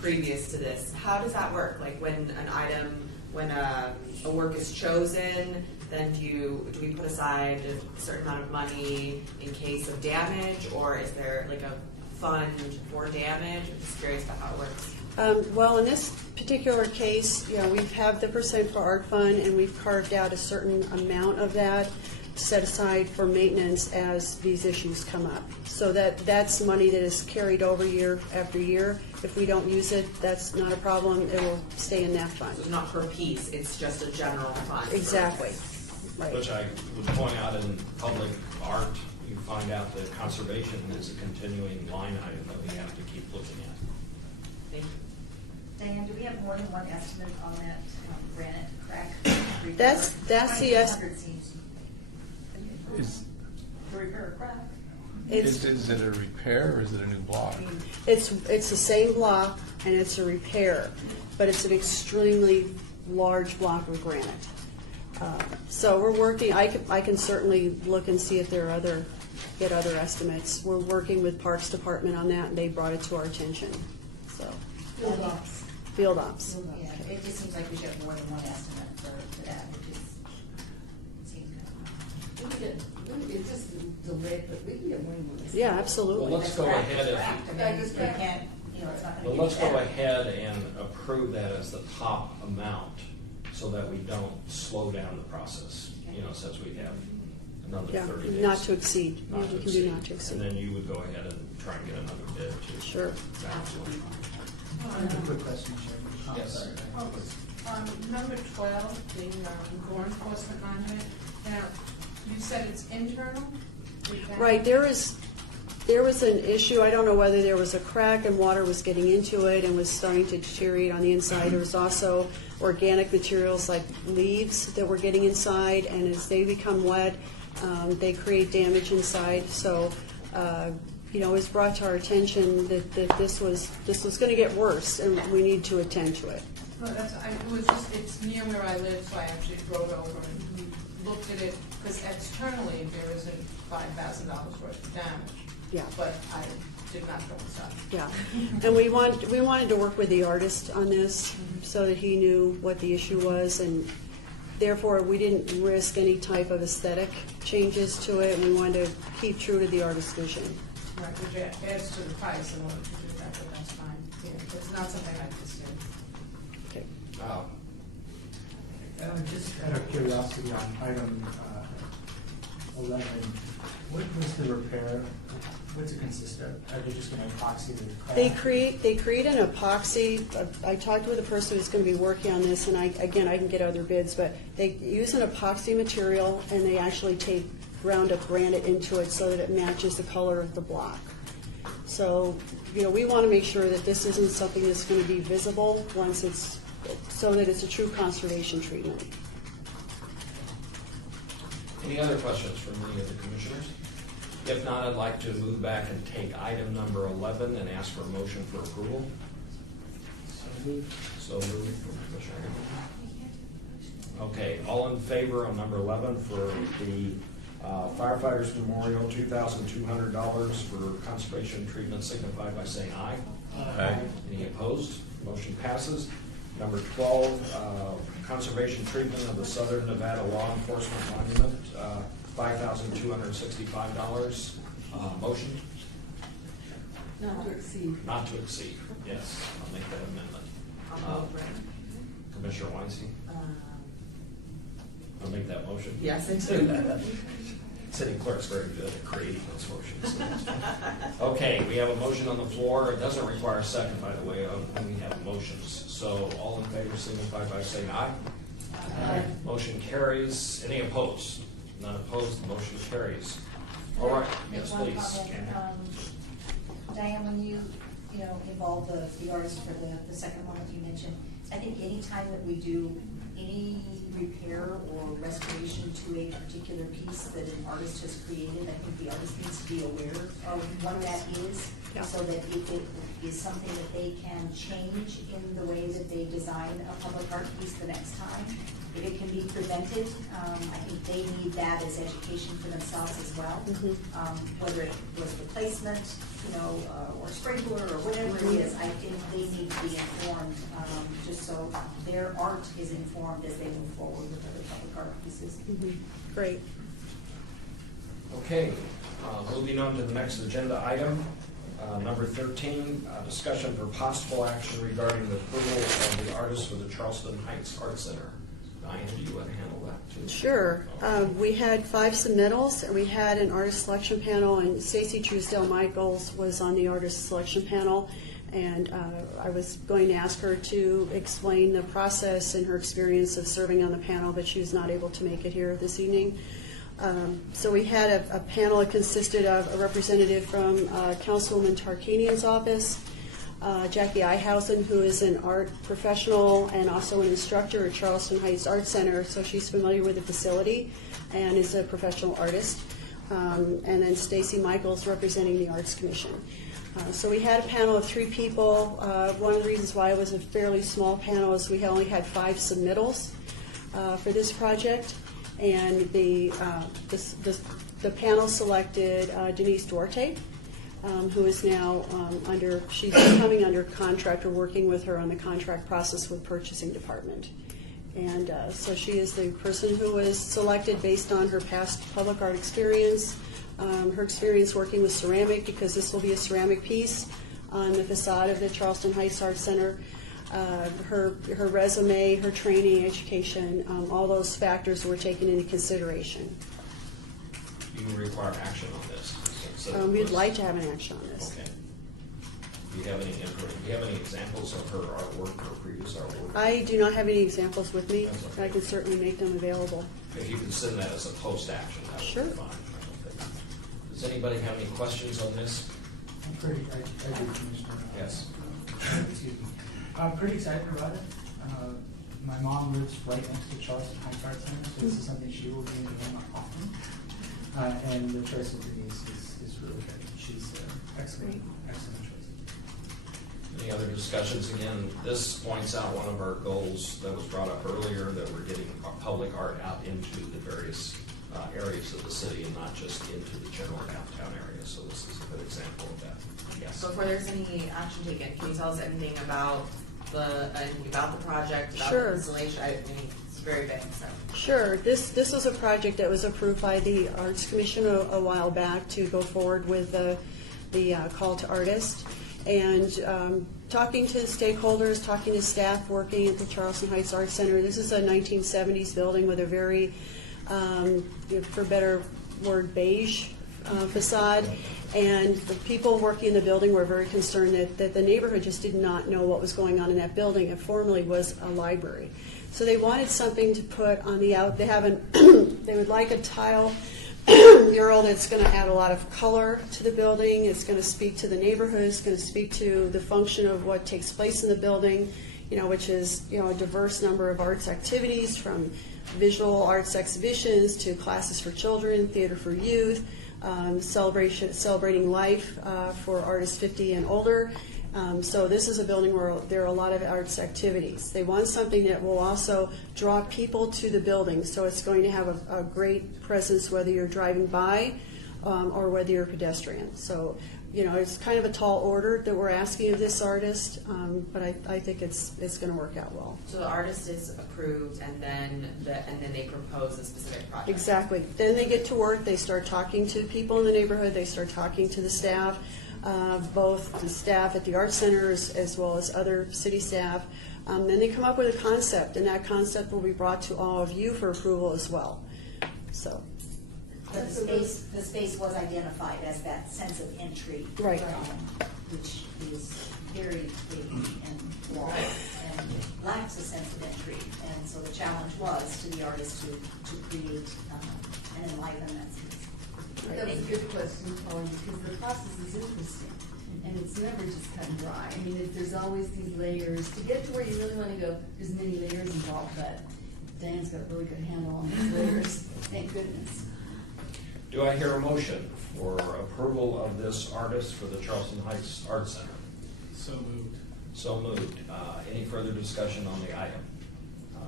previous to this, how does that work? Like when a work is chosen, then do we put aside a certain amount of money in case of damage, or is there like a fund for damage? I'm just curious about how it works. Well, in this particular case, we have the percent for art fund, and we've carved out a certain amount of that set aside for maintenance as these issues come up. So that's money that is carried over year after year. If we don't use it, that's not a problem. It will stay in that fund. So it's not per piece, it's just a general fund. Exactly. Right. Which I would point out in public art, you find out that conservation is a continuing line item that we have to keep looking at. Thank you. Diane, do we have more than one estimate on that granite crack? That's the 2,200 seems Is, to repair a crack. It's, is it a repair or is it a new block? it's the same block, and it's a repair, but it's an extremely large block of granite. So we're working, I can certainly look and see if there are get other estimates. We're working with Parks Department on that, and they brought it to our attention, so. Field ops. Field ops. Yeah, it just seems like we should have more than one estimate for that, which is, seems kind of. It's just delayed, but we can get one more. Yeah, absolutely. Well, let's go ahead We can't, you know, it's not Well, gonna let's get go better. ahead and approve that as the top amount, so that we don't slow down the process, you know, since we have another Yeah, 30 days. not to exceed. Yeah, Not to we can do not to exceed. exceed. And then you would go ahead and try and get another bid too. Sure. I have a quick question, Chairman. Yes. Number 12, the law enforcement monument. Now, you said it's internal? Is that- Right, there was an issue, I don't know whether there was a crack and water was getting into it and was starting to deteriorate on the inside. There was also organic materials like leaves that were getting inside, and as they become wet, they create damage inside. So, you know, it was brought to our attention that this was going to get worse, and we need to attend to it. No, it's near where I live, so I actually drove over and looked at it, because externally, there isn't $5,000 worth of damage. Yeah. But I did not go inside. Yeah, and we wanted to work with the artist on this so that he knew what the issue was, and therefore we didn't risk any type of aesthetic changes to it. We wanted to keep true to the artist's vision. Right, which adds to the price in order to do that, but that's fine. Yeah, it's not something I just did. Okay. Just out of curiosity on item 11, what was the repair? What's it consist of? Are they just going to epoxy the crack? They create an epoxy. I talked with a person who's going to be working on this, and I can get other bids, but they use an epoxy material, and they actually take ground up granite into it so that it matches the color of the block. So, you know, we want to make sure that this isn't something that's going to be visible once it's, so that it's a true conservation treatment. Any other questions from any of the commissioners? If not, I'd like to move back and take item number 11 and ask for a motion for approval. So moved from Commissioner Hamilton. Okay, all in favor on number 11 for the Firefighters Memorial, $2,200 for conservation treatment, signify by saying aye. Aye. Any opposed? Motion passes. Number 12, conservation treatment of the Southern Nevada Law Enforcement Monument, $5,265. Motion? Not to exceed. Not to exceed, yes. I'll make that amendment. Commissioner Weinstein? I'll make that motion. Yes, I do. City clerk's very good at creating those motions. Okay, we have a motion on the floor. It doesn't require a second, by the way, when we have motions. So all in favor signify by saying aye. Aye. Motion carries. Any opposed? None opposed, the motion carries. All right, Make yes, one please. comment. Diane, when you involve the artist for the second one that you mentioned, I think any time that we do any repair or restoration to a particular piece that an artist has created, I think the artist needs to be aware of what that is, Yeah. so that if it is something that they can change in the way that they design a public art piece the next time, if it can be prevented, I think they need that as education for themselves as well. Whether it was replacement, or sprinkler or whatever it is, I think they need to be informed, just so their art is informed as they move forward with other public art pieces. Great. Okay, moving on to the next agenda item, number 13, discussion for possible action regarding the approval of the artist for the Charleston Heights Art Center. Diane, do you want to handle that too? Sure. We had 5 submittals, and we had an artist selection panel, and Stacy Truesdale-Michaels was on the artist selection panel, and I was going to ask her to explain the process and her experience of serving on the panel, but she was not able to make it here this evening. So we had a panel that consisted of a representative from Councilwoman Tarkanian's office, Jackie Ihausen, who is an art professional and also an instructor at Charleston Heights Art Center, so she's familiar with the facility and is a professional artist. And then Stacy Michaels representing the Arts Commission. So we had a panel of 3 people. One of the reasons why it was a fairly small panel is we only had 5 submittals for this project, and the panel selected Denise Duarte, who is now she's coming under contract or working with her on the contract process with purchasing department. And so she is the person who was selected based on her past public art experience, her experience working with ceramic, because this will be a ceramic piece on the facade of the Charleston Heights Art Center, her resume, her training, education, all those factors were taken into consideration. Do you require action on this? We'd like to have an action on this. Okay. Do you have any examples of her artwork or previous artwork? I do not have any examples with me. That's okay. I can certainly make them available. If you can send that as a post-action, that would Sure. be fine. Does anybody have any questions on this? I do, Commissioner. Yes. Excuse me. I'm pretty excited about it. My mom lives right next to Charleston Heights Art Center, so this is something she will be doing often. And the choice of Denise is really good. She's excellent choice. Any other discussions? Again, this points out one of our goals that was brought up earlier, that we're getting public art out into the various areas of the city and not just into the general downtown area. So this is a good example of that. Yes. Before there's any action taken, can you tell us anything about the project, about Sure. the installation? I mean, it's very big, so. Sure. This was a project that was approved by the Arts Commission a while back to go forward with the call to artists. And talking to stakeholders, talking to staff working at the Charleston Heights Art Center, this is a 1970s building with a very, for better word, beige facade. And the people working in the building were very concerned that the neighborhood just did not know what was going on in that building. It formerly was a library. So they wanted something to put on the out. They would like a tile mural that's going to add a lot of color to the building. It's going to speak to the neighborhood. It's going to speak to the function of what takes place in the building, which is a diverse number of arts activities, from visual arts exhibitions to classes for children, theater for youth, celebrating life for artists 50 and older. So this is a building where there are a lot of arts activities. They want something that will also draw people to the building, so it's going to have a great presence whether you're driving by or whether you're a pedestrian. So, it's kind of a tall order that we're asking of this artist, but I think it's going to work out well. So the artist is approved, and then they propose a specific project. Exactly. Then they get to work. They start talking to people in the neighborhood. They start talking to the staff. Both the staff at the art centers as well as other city staff. Then they come up with a concept, and that concept will be brought to all of you for approval as well. So, But the space was identified as that sense of entry. Right. Which is very big and long and lacks a sense of entry. And so the challenge was to the artist to create and enliven that space. That was a good question, Colin, because the process is interesting, and it's never just cut and dry. I mean, there's always these layers. To get to where you really want to go, there's many layers involved, but Dan's got a really good handle on these layers. Thank goodness. Do I hear a motion for approval of this artist for the Charleston Heights Art Center? So moved. So moved. Any further discussion on the item?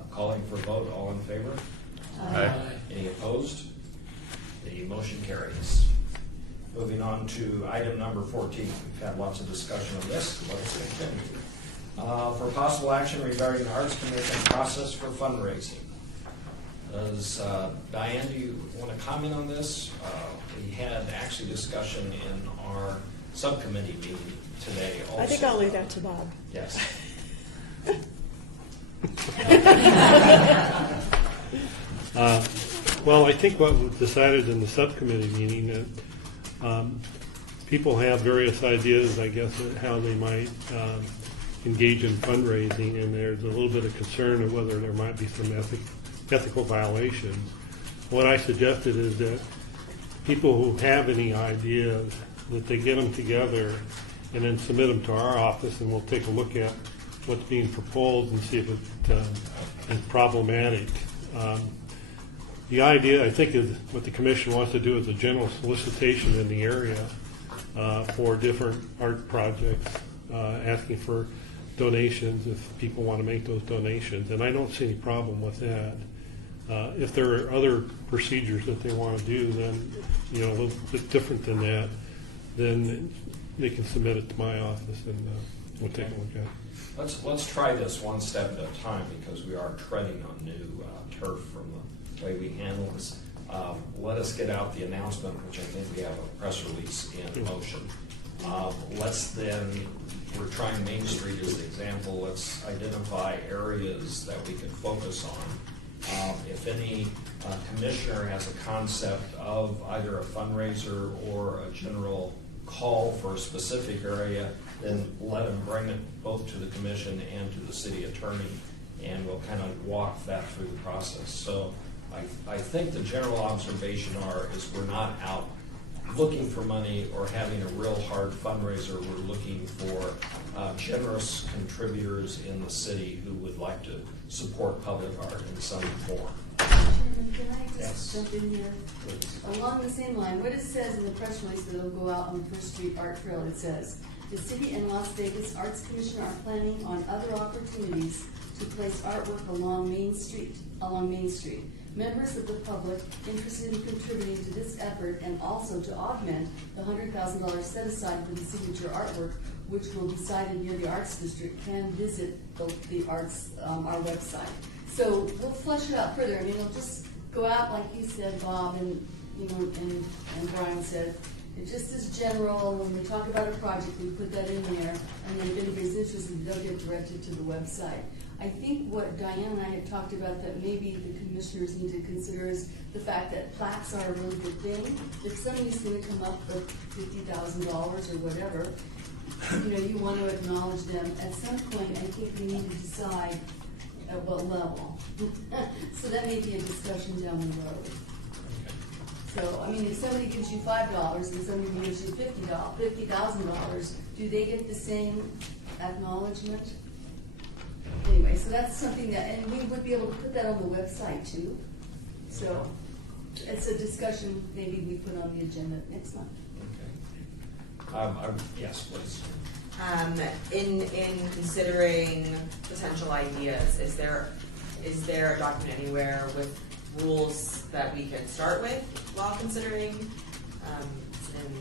Calling for vote. All in favor? Aye. Any opposed? The motion carries. Moving on to item number 14. We've had lots of discussion on this. Let's continue. For possible action regarding the Arts Commission process for fundraising. Does Diane, do you want to comment on this? We had actually discussion in our subcommittee meeting today also. I think I'll leave that to Bob. Yes. Well, I think what was decided in the subcommittee meeting that people have various ideas, I guess, of how they might engage in fundraising, and there's a little bit of concern of whether there might be some ethical violations. What I suggested is that people who have any ideas, that they get them together and then submit them to our office, and we'll take a look at what's being proposed and see if it is problematic. The idea, I think, is what the commission wants to do is a general solicitation in the area for different art projects, asking for donations if people want to make those donations, and I don't see any problem with that. If there are other procedures that they want to do, then, you know, a little bit different than that, then they can submit it to my office, and we'll take a look at it. Let's try this one step at a time, because we are treading on new turf from the way we handle this. Let us get out the announcement, which I think we have a press release in motion. Let's then, we're trying Main Street as an example, let's identify areas that we can focus on. If any commissioner has a concept of either a fundraiser or a general call for a specific area, then let them bring it both to the commission and to the city attorney, and we'll kind of walk that through the process. So I think the general observation is we're not out looking for money or having a real hard fundraiser. We're looking for generous contributors in the city who would like to support public art in some form. Chairman, can I Yes. just jump in here? Along the same line, what it says in the press release that will go out on the First Street Art Trail, it says, the City and Las Vegas Arts Commission are planning on other opportunities to place artwork along Main Street. Members of the public interested in contributing to this effort and also to augment the $100,000 set aside for the signature artwork, which will be sited near the Arts District, can visit the arts, our website. So we'll flesh it out further. I mean, it'll just go out like you said, Bob, and and Brian said. It just is general. When we talk about a project, we put that in there, and then if anybody's interested, they'll get directed to the website. I think what Diane and I had talked about that maybe the commissioners need to consider is the fact that plaques are a really good thing. If somebody's going to come up with $50,000 or whatever, you want to acknowledge them. At some point, I think we need to decide at what level. So that may be a discussion down the road. So, I mean, if somebody gives you $5 and somebody gives you $50,000, do they get the same acknowledgement? Anyway, so that's something that, and we would be able to put that on the website too. So it's a discussion maybe we put on the agenda next month. Okay. Yes, please. In considering potential ideas, is there a document anywhere with rules that we could start with while considering? Is it in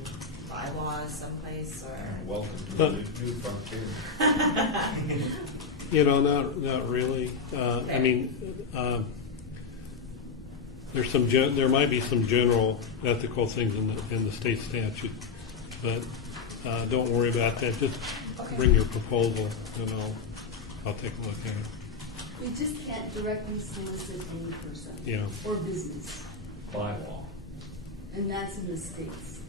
bylaws someplace, or? Welcome to the new frontier. Not really. I mean, there might be some general ethical things in the state statute, but don't worry about that. Just bring your proposal, and I'll take a look at it. We just can't directly solicit any person Yeah. or business, By law. and that's in the states.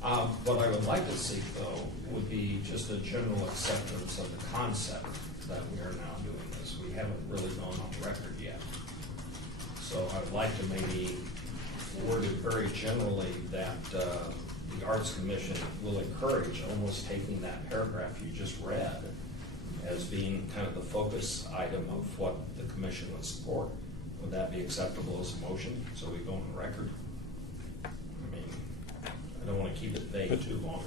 What I would like to see, though, would be just a general acceptance of the concept that we are now doing this. We haven't really gone on record yet. So I would like to maybe word it very generally that the Arts Commission will encourage almost taking that paragraph you just read as being kind of the focus item of what the commission would support. Would that be acceptable as a motion, so we go on record? I mean, I don't want to keep it vague too long.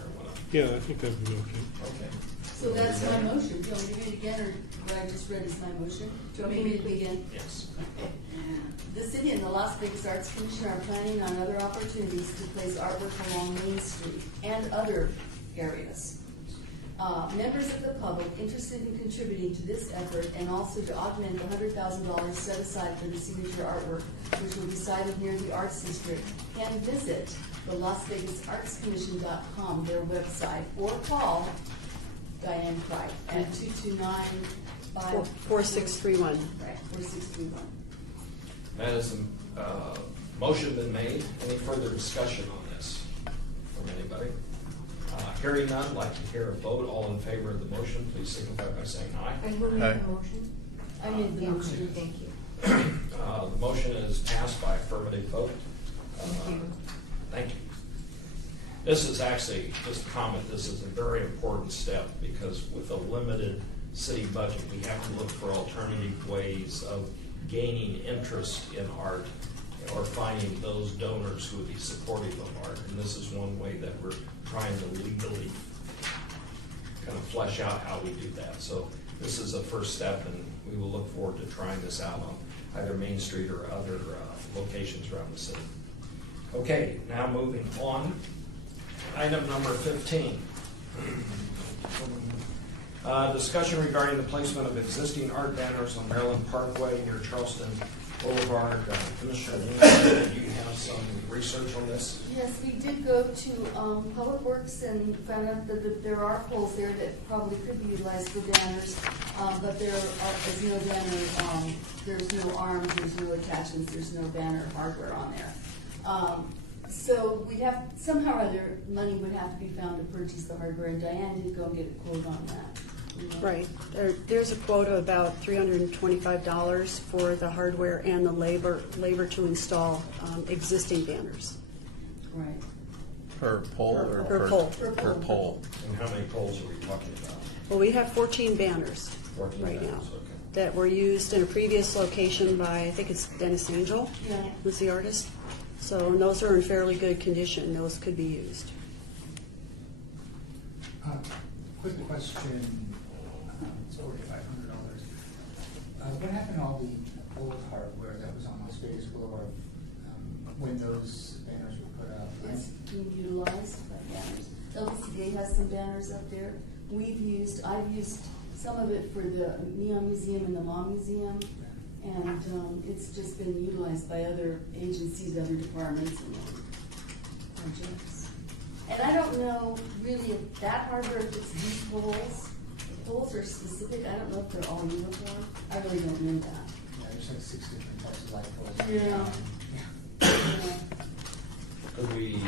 Yeah, I think that would be okay. Okay. So that's my motion. Do you want me to read it again, or what I just read is my motion? Do you want me to read it again? Yes. The city and the Las Vegas Arts Commission are planning on other opportunities to place artwork along Main Street and other areas. Members of the public interested in contributing to this effort and also to augment the $100,000 set aside for the signature artwork, which will be sited near the Arts District, can visit the LasVegasArtsCommission.com, their website, or call Diane Cripe at 229-4631. Right, 4631. Has a motion been made? Any further discussion on this from anybody? Hearing none, I'd like to hear a vote. All in favor of the motion, please signify by saying aye. And who made the motion? I made the motion. Thank you. The motion is passed by affirmative vote. Thank you. Thank you. This is actually, just a comment, this is a very important step because with a limited city budget, we have to look for alternative ways of gaining interest in art or finding those donors who would be supportive of art. And this is one way that we're trying to legally kind of flesh out how we do that. So this is a first step, and we will look forward to trying this out on either Main Street or other locations around the city. Okay, now moving on. Item number 15. Discussion regarding the placement of existing art banners on Maryland Parkway near Charleston Boulevard. Commissioner Newman, do you have some research on this? Yes, we did go to Public Works and found out that there are poles there that probably could be utilized for banners, but there is no banner, there's no arms, there's no attachments, there's no banner hardware on there. So we'd have, somehow or other, money would have to be found to purchase the hardware, and Diane did go and get a quote on that. Right. There's a quote of about $325 for the hardware and the labor to install existing banners. Right. Per pole or Per pole. Per pole. And how many poles are we talking about? Well, we have 14 banners 14 right banners, now okay. that were used in a previous location by, I think it's Dennis Angel, Yeah. was the artist. So, and those are in fairly good condition. Those could be used. Quick question. It's over $500. What happened to all the old hardware that was on Las Vegas Boulevard when those banners were put up? It's being utilized by banners. LBCA has some banners up there. I've used some of it for the Neon Museum and the Mom Museum, and it's just been utilized by other agencies, other departments and projects. And I don't know really if that hardware, if it's these poles. The poles are specific. I don't know if they're all uniform. I really don't know that. Yeah, there's like 6 different types of light poles. Yeah. Yeah. Could we,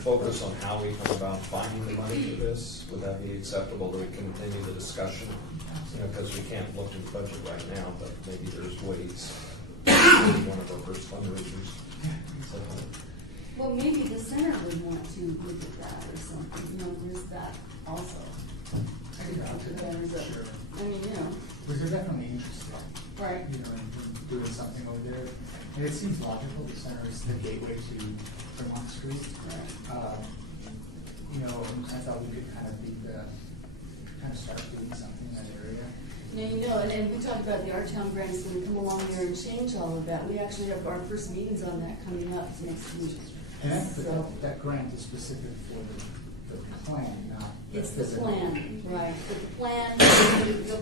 focus on how we come about finding the money for this? Would that be acceptable? Do we continue the discussion? Because we can't look at the budget right now, but maybe there's ways. One of our first fundraisers. So, Well, maybe the center would want to look at that or something. There's that also. I think I'll The banners up. Sure. I mean, Because they're definitely interested, right. in doing something over there. And it seems logical. The center is the gateway to Fremont Street. Right. And I thought we could kind of start doing something in that area. And we talked about the Art Town grants going to come along there and change all of that. We actually have our first meetings on that coming up next week. And So- that grant is specific for the plan, not. It's the plan, right. But the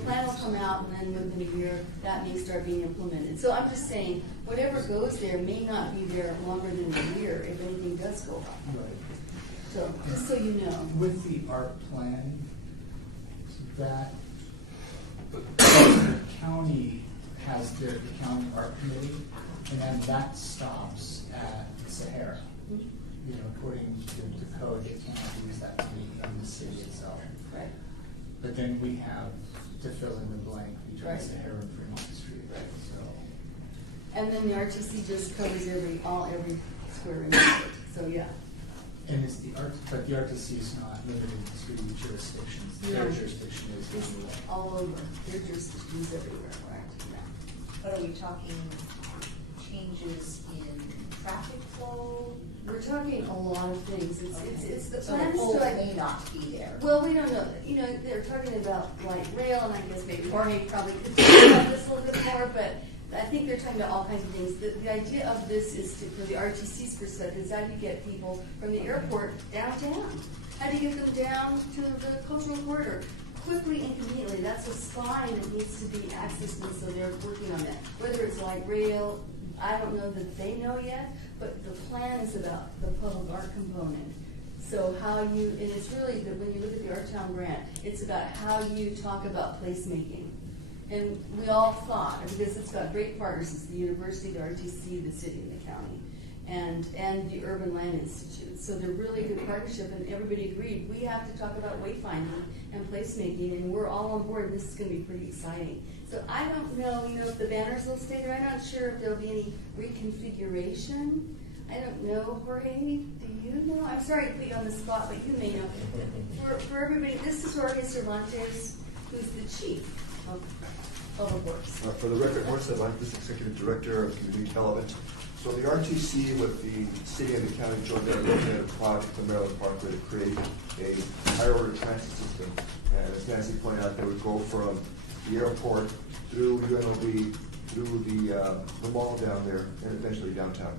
plan will come out, and then within a year, that may start being implemented. So I'm just saying, whatever goes there may not be there longer than a year if anything does go up. Right. So, just so you know. With the art plan, that the county has the county art committee, and then that stops at Sahara. According to the code, they can't use that money in the city itself. Right. But then we have to fill in the blank between Right. Sahara and Fremont Street. Right. So, And then the RTC just covers every square inch of it. So, yeah. and but the RTC is not limited to jurisdictions. Their No. jurisdiction is It's all over. Their jurisdiction is everywhere, right? But are we talking changes in traffic flow? We're talking a lot of things. It's the So plan the is poles to may not be there. well, we don't know. They're talking about light rail, and I guess maybe Jorge probably could talk about this a little bit more, but I think they're talking about all kinds of things. The idea of this is for the RTC's perspective, is how do you get people from the airport downtown? How do you get them down to the cultural corridor? Quickly and conveniently. That's a spine that needs to be accessed, and so they're working on that. Whether it's light rail, I don't know that they know yet, but the plan is about the public art component. So and it's really, when you look at the Art Town grant, it's about how you talk about placemaking. And we all thought, because it's got great partners, it's the university, the RTC, the city, and the county, and the Urban Land Institute. So they're really good partnership, and everybody agreed, we have to talk about wayfinding and placemaking, and we're all on board, and this is gonna be pretty exciting. So I don't know, if the banners will stay there. I'm not sure if there'll be any reconfiguration. I don't know, Jorge, do you know? I'm sorry to put you on the spot, but you may know. For everybody, this is Jorge Cervantes, who's the chief of Public Works. For the record, Morris Cervantes, Executive Director of Community Development. So the RTC with the city and the county of Georgia are looking at a project in Maryland Parkway to create a higher order transit system. And as Nancy pointed out, they would go from the airport through UNLV, through the mall down there, and eventually downtown.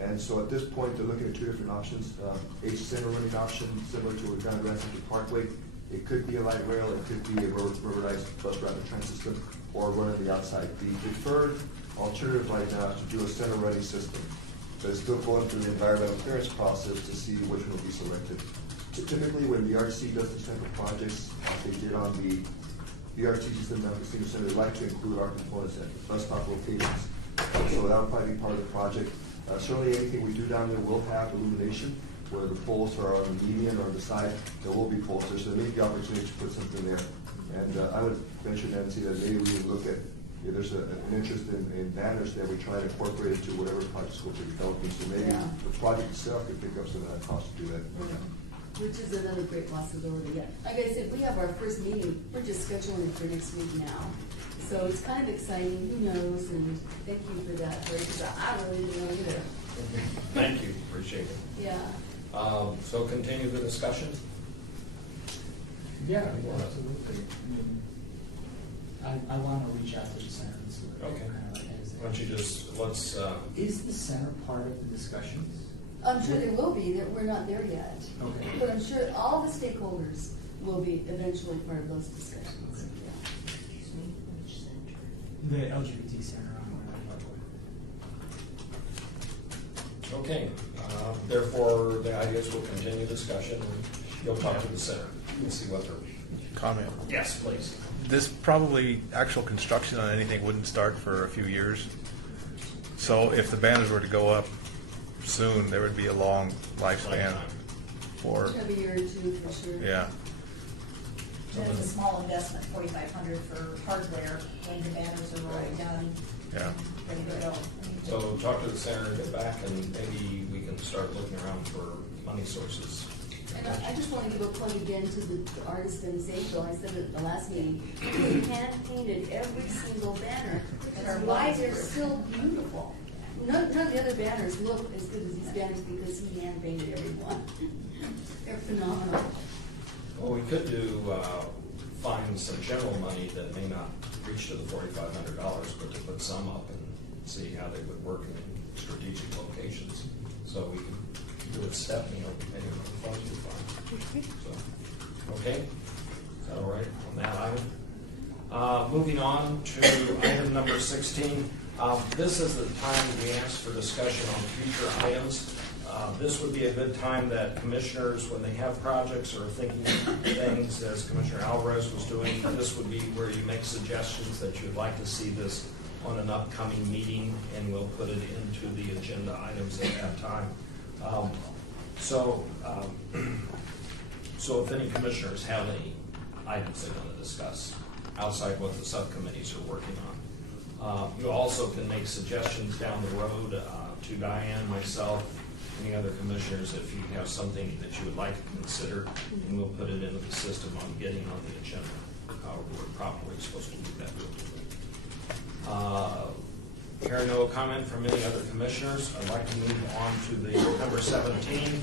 And so at this point, they're looking at two different options. A center running option similar to a Grand Central Parkway. It could be a light rail, it could be a rubberized bus rapid transit system, or run on the outside. The deferred alternative right now is to do a center running system. But it's still going through the environmental clearance process to see which one will be selected. Typically, when the RTC does these type of projects, they did on the RTC system down at the senior center, they like to include our components at bus stop locations. So that would probably be part of the project. Certainly anything we do down there will have illumination, where the poles are on the median or the side, there will be poles there, so there may be opportunity to put something there. And I would venture, Nancy, that maybe we would look at, if there's an interest in banners there, we try to incorporate it to whatever project scope we're developing, so maybe the project itself could pick up some of that cost to do that. Which is another great possibility. Yeah. Like I said, we have our first meeting, we're just scheduling it for next week now. So it's kind of exciting, who knows, and thank you for that, because I really didn't know either. Thank you, appreciate it. Yeah. So continue the discussion. Yeah, absolutely. I want to reach out to the center and see what Okay. kind of like is Why don't you just, let's, Is the center part of the discussions? I'm sure there will be, that we're not there yet. Okay. But I'm sure all the stakeholders will be eventually part of those discussions. The LGBT center on Parkway. okay. Therefore, the ideas will continue discussion, and you'll talk to the center and see what they're. Comment. Yes, please. This probably, actual construction on anything wouldn't start for a few years. So if the banners were to go up soon, there would be a long lifespan for, It's gonna be a year or two for sure. yeah. And it's a small investment, $4,500 for hardware, when the banners are already done, Yeah. ready to go. So talk to the center, get back, and maybe we can start looking around for money sources. And I just want to give a plug again to the artist in Zanesville. I said it at the last meeting. They hand painted every single banner. That's why they're so beautiful. None of the other banners look as good as these banners because he hand painted every one. They're phenomenal. Well, we could do, find some general money that may not reach to the $4,500, but to put some up and see how they would work in strategic locations. So we can do it step, any of the funds we find. So, okay? Is that all right on that item? Moving on to item number 16. This is the time we ask for discussion on future items. This would be a good time that commissioners, when they have projects or thinking things, as Commissioner Alvarez was doing, this would be where you make suggestions that you'd like to see this on an upcoming meeting, and we'll put it into the agenda items at that time. So if any commissioners have any items they want to discuss outside what the subcommittees are working on, you also can make suggestions down the road to Diane, myself, any other commissioners if you have something that you would like to consider, and we'll put it into the system on getting on the agenda. However, we're properly supposed to do that. Hearing no comment from any other commissioners, I'd like to move on to the number 17.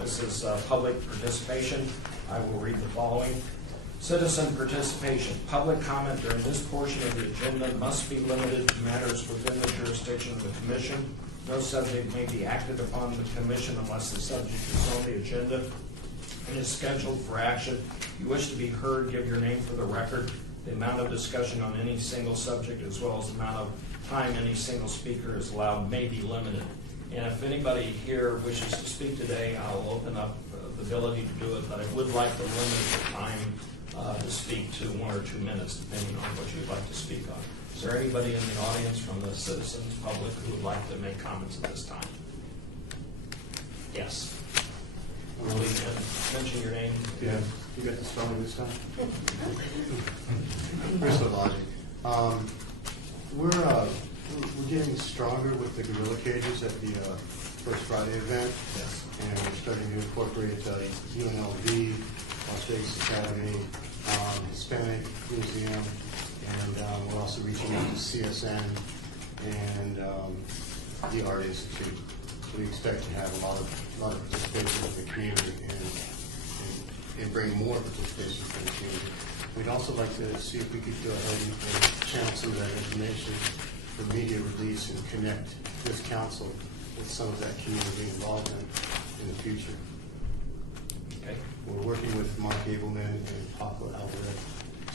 This is public participation. I will read the following. Citizen participation. Public comment during this portion of the agenda must be limited to matters within the jurisdiction of the commission. No subject may be acted upon the commission unless the subject is on the agenda and is scheduled for action. If you wish to be heard, give your name for the record. The amount of discussion on any single subject, as well as the amount of time any single speaker is allowed, may be limited. And if anybody here wishes to speak today, I'll open up the ability to do it, but I would like to limit the time to speak to 1 or 2 minutes, depending on what you'd like to speak on. Is there anybody in the audience from the citizens, public, who would like to make comments at this time? Yes. Please mention your name. Yeah, you got the spelling this time? Chris Lavage. We're getting stronger with the gorilla cages at the First Friday event. Yes. And we're starting to incorporate UNLV, Las Vegas Academy, Hispanic Museum, and we're also reaching out to CSN and the Art Institute. We expect to have a lot of participation in the community and bring more participation from the community. We'd also like to see if we could go ahead and channel some of that information for media release and connect this council with some of that community involvement in the future. Okay. We're working with Mark Abelman and Paco Alvarez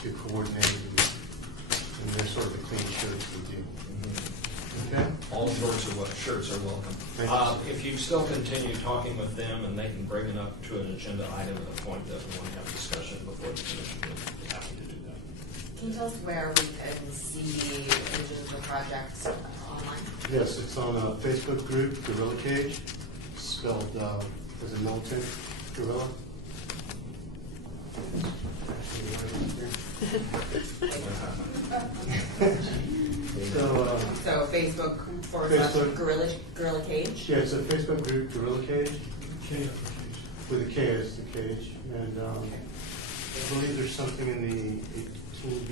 to coordinate, and they're sort of the clean shirts we do. Okay? All shirts are welcome. Thank you. If you still continue talking with them and they can bring it up to an agenda item at a point that we want to have a discussion before the commission, we'd be happy to do that. Can you tell us where we can see images of the project online? Yes, it's on a Facebook group, Gorilla Cage, spelled as a militant gorilla. So Facebook Facebook. Gorilla Cage? Yeah, it's a Facebook group, Gorilla Cage, K application. with a K as the cage. And I believe there's something in the 18B.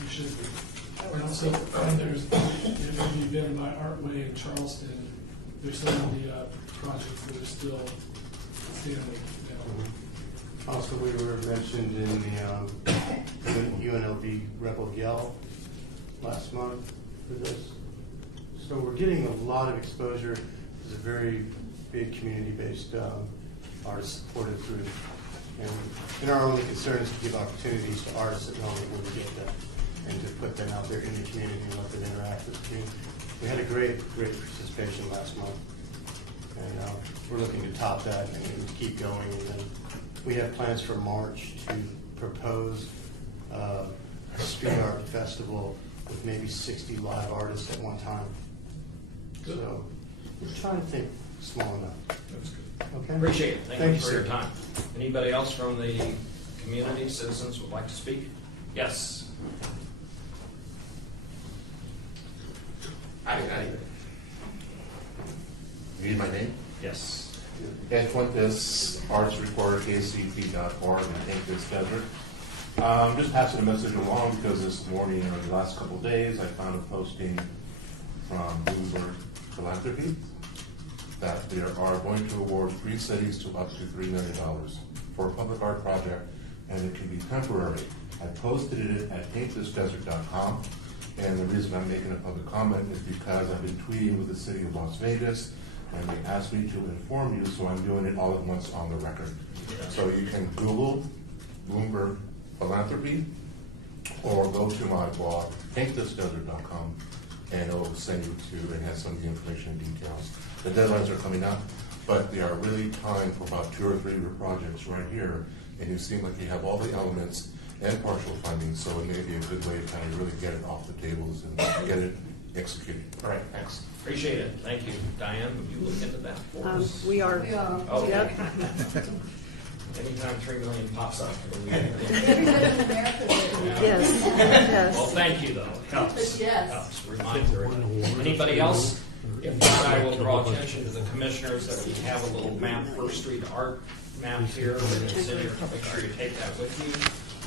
You should be. And also, there's the event by Artway in Charleston. There's some of the projects that are still standing. Also, we were mentioned in the UNLV Rebel Yell last month for this. So we're getting a lot of exposure. It's a very big community-based artist supported group. And our only concern is to give opportunities to artists that normally wouldn't get that, and to put them out there in the community and let them interact with the community. We had a great participation last month. And we're looking to top that and keep going. And then we have plans for March to propose a street art festival with maybe 60 live artists at one time. So we're trying to think small enough. That's good. Okay. Appreciate it. Thank you for sir. your time. Anybody else from the community, citizens would like to speak? Yes. Hi. You need my name? Yes. Ed Fuentes, arts reporter, kcp.org, and Thank This Desert. Just passing a message along because this morning or the last couple of days I found a posting from Bloomberg Philanthropy that they are going to award 3 cities to up to $3 million for a public art project, and it can be temporary. I posted it at paintthisdesert.com, and the reason I'm making a public comment is because I've been tweeting with the city of Las Vegas, and they asked me to inform you, so I'm doing it all at once on the record. So you can Google Bloomberg Philanthropy, or go to my blog, paintthisdesert.com, and it'll send you to, and has some of the information and details. The deadlines are coming up, but they are really time for about 2 or 3 projects right here, and you seem like you have all the elements and partial funding, so it may be a good way to kind of really get it off the tables and get it executed. All right, thanks. Appreciate it. Thank you. Diane, would you look into that for us? We are. Okay. Yep. Anytime 3 million pops up. Everybody in America did. Yes, yes. Well, thank you, though. It helps. Yes. Helps. Reminder. Anybody else? If not, I will draw attention to the commissioners that we have a little map, First Street art map here. It's in your, make sure you take that with you.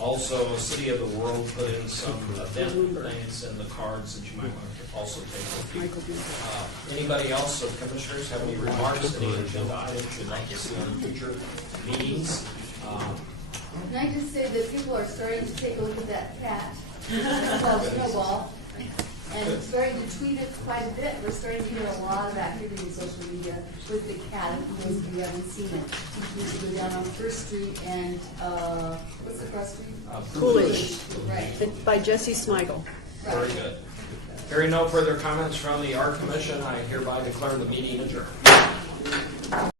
Also, City of the World put in some event things in the cards that you might want to also take with you. Anybody else of commissioners have any remarks, any agenda items you'd like to see on future meetings? Can I just say that people are starting to take a look at that cat, called Snowball, and starting to tweet it quite a bit. We're starting to hear a lot of activity in social media with the cat, for those of you who haven't seen it. You used to go down on First Street and, what's the cross street? Coolidge. Right. By Jesse Smigel. Very good. Hearing no further comments from the Art Commission, I hereby declare the meeting adjourned.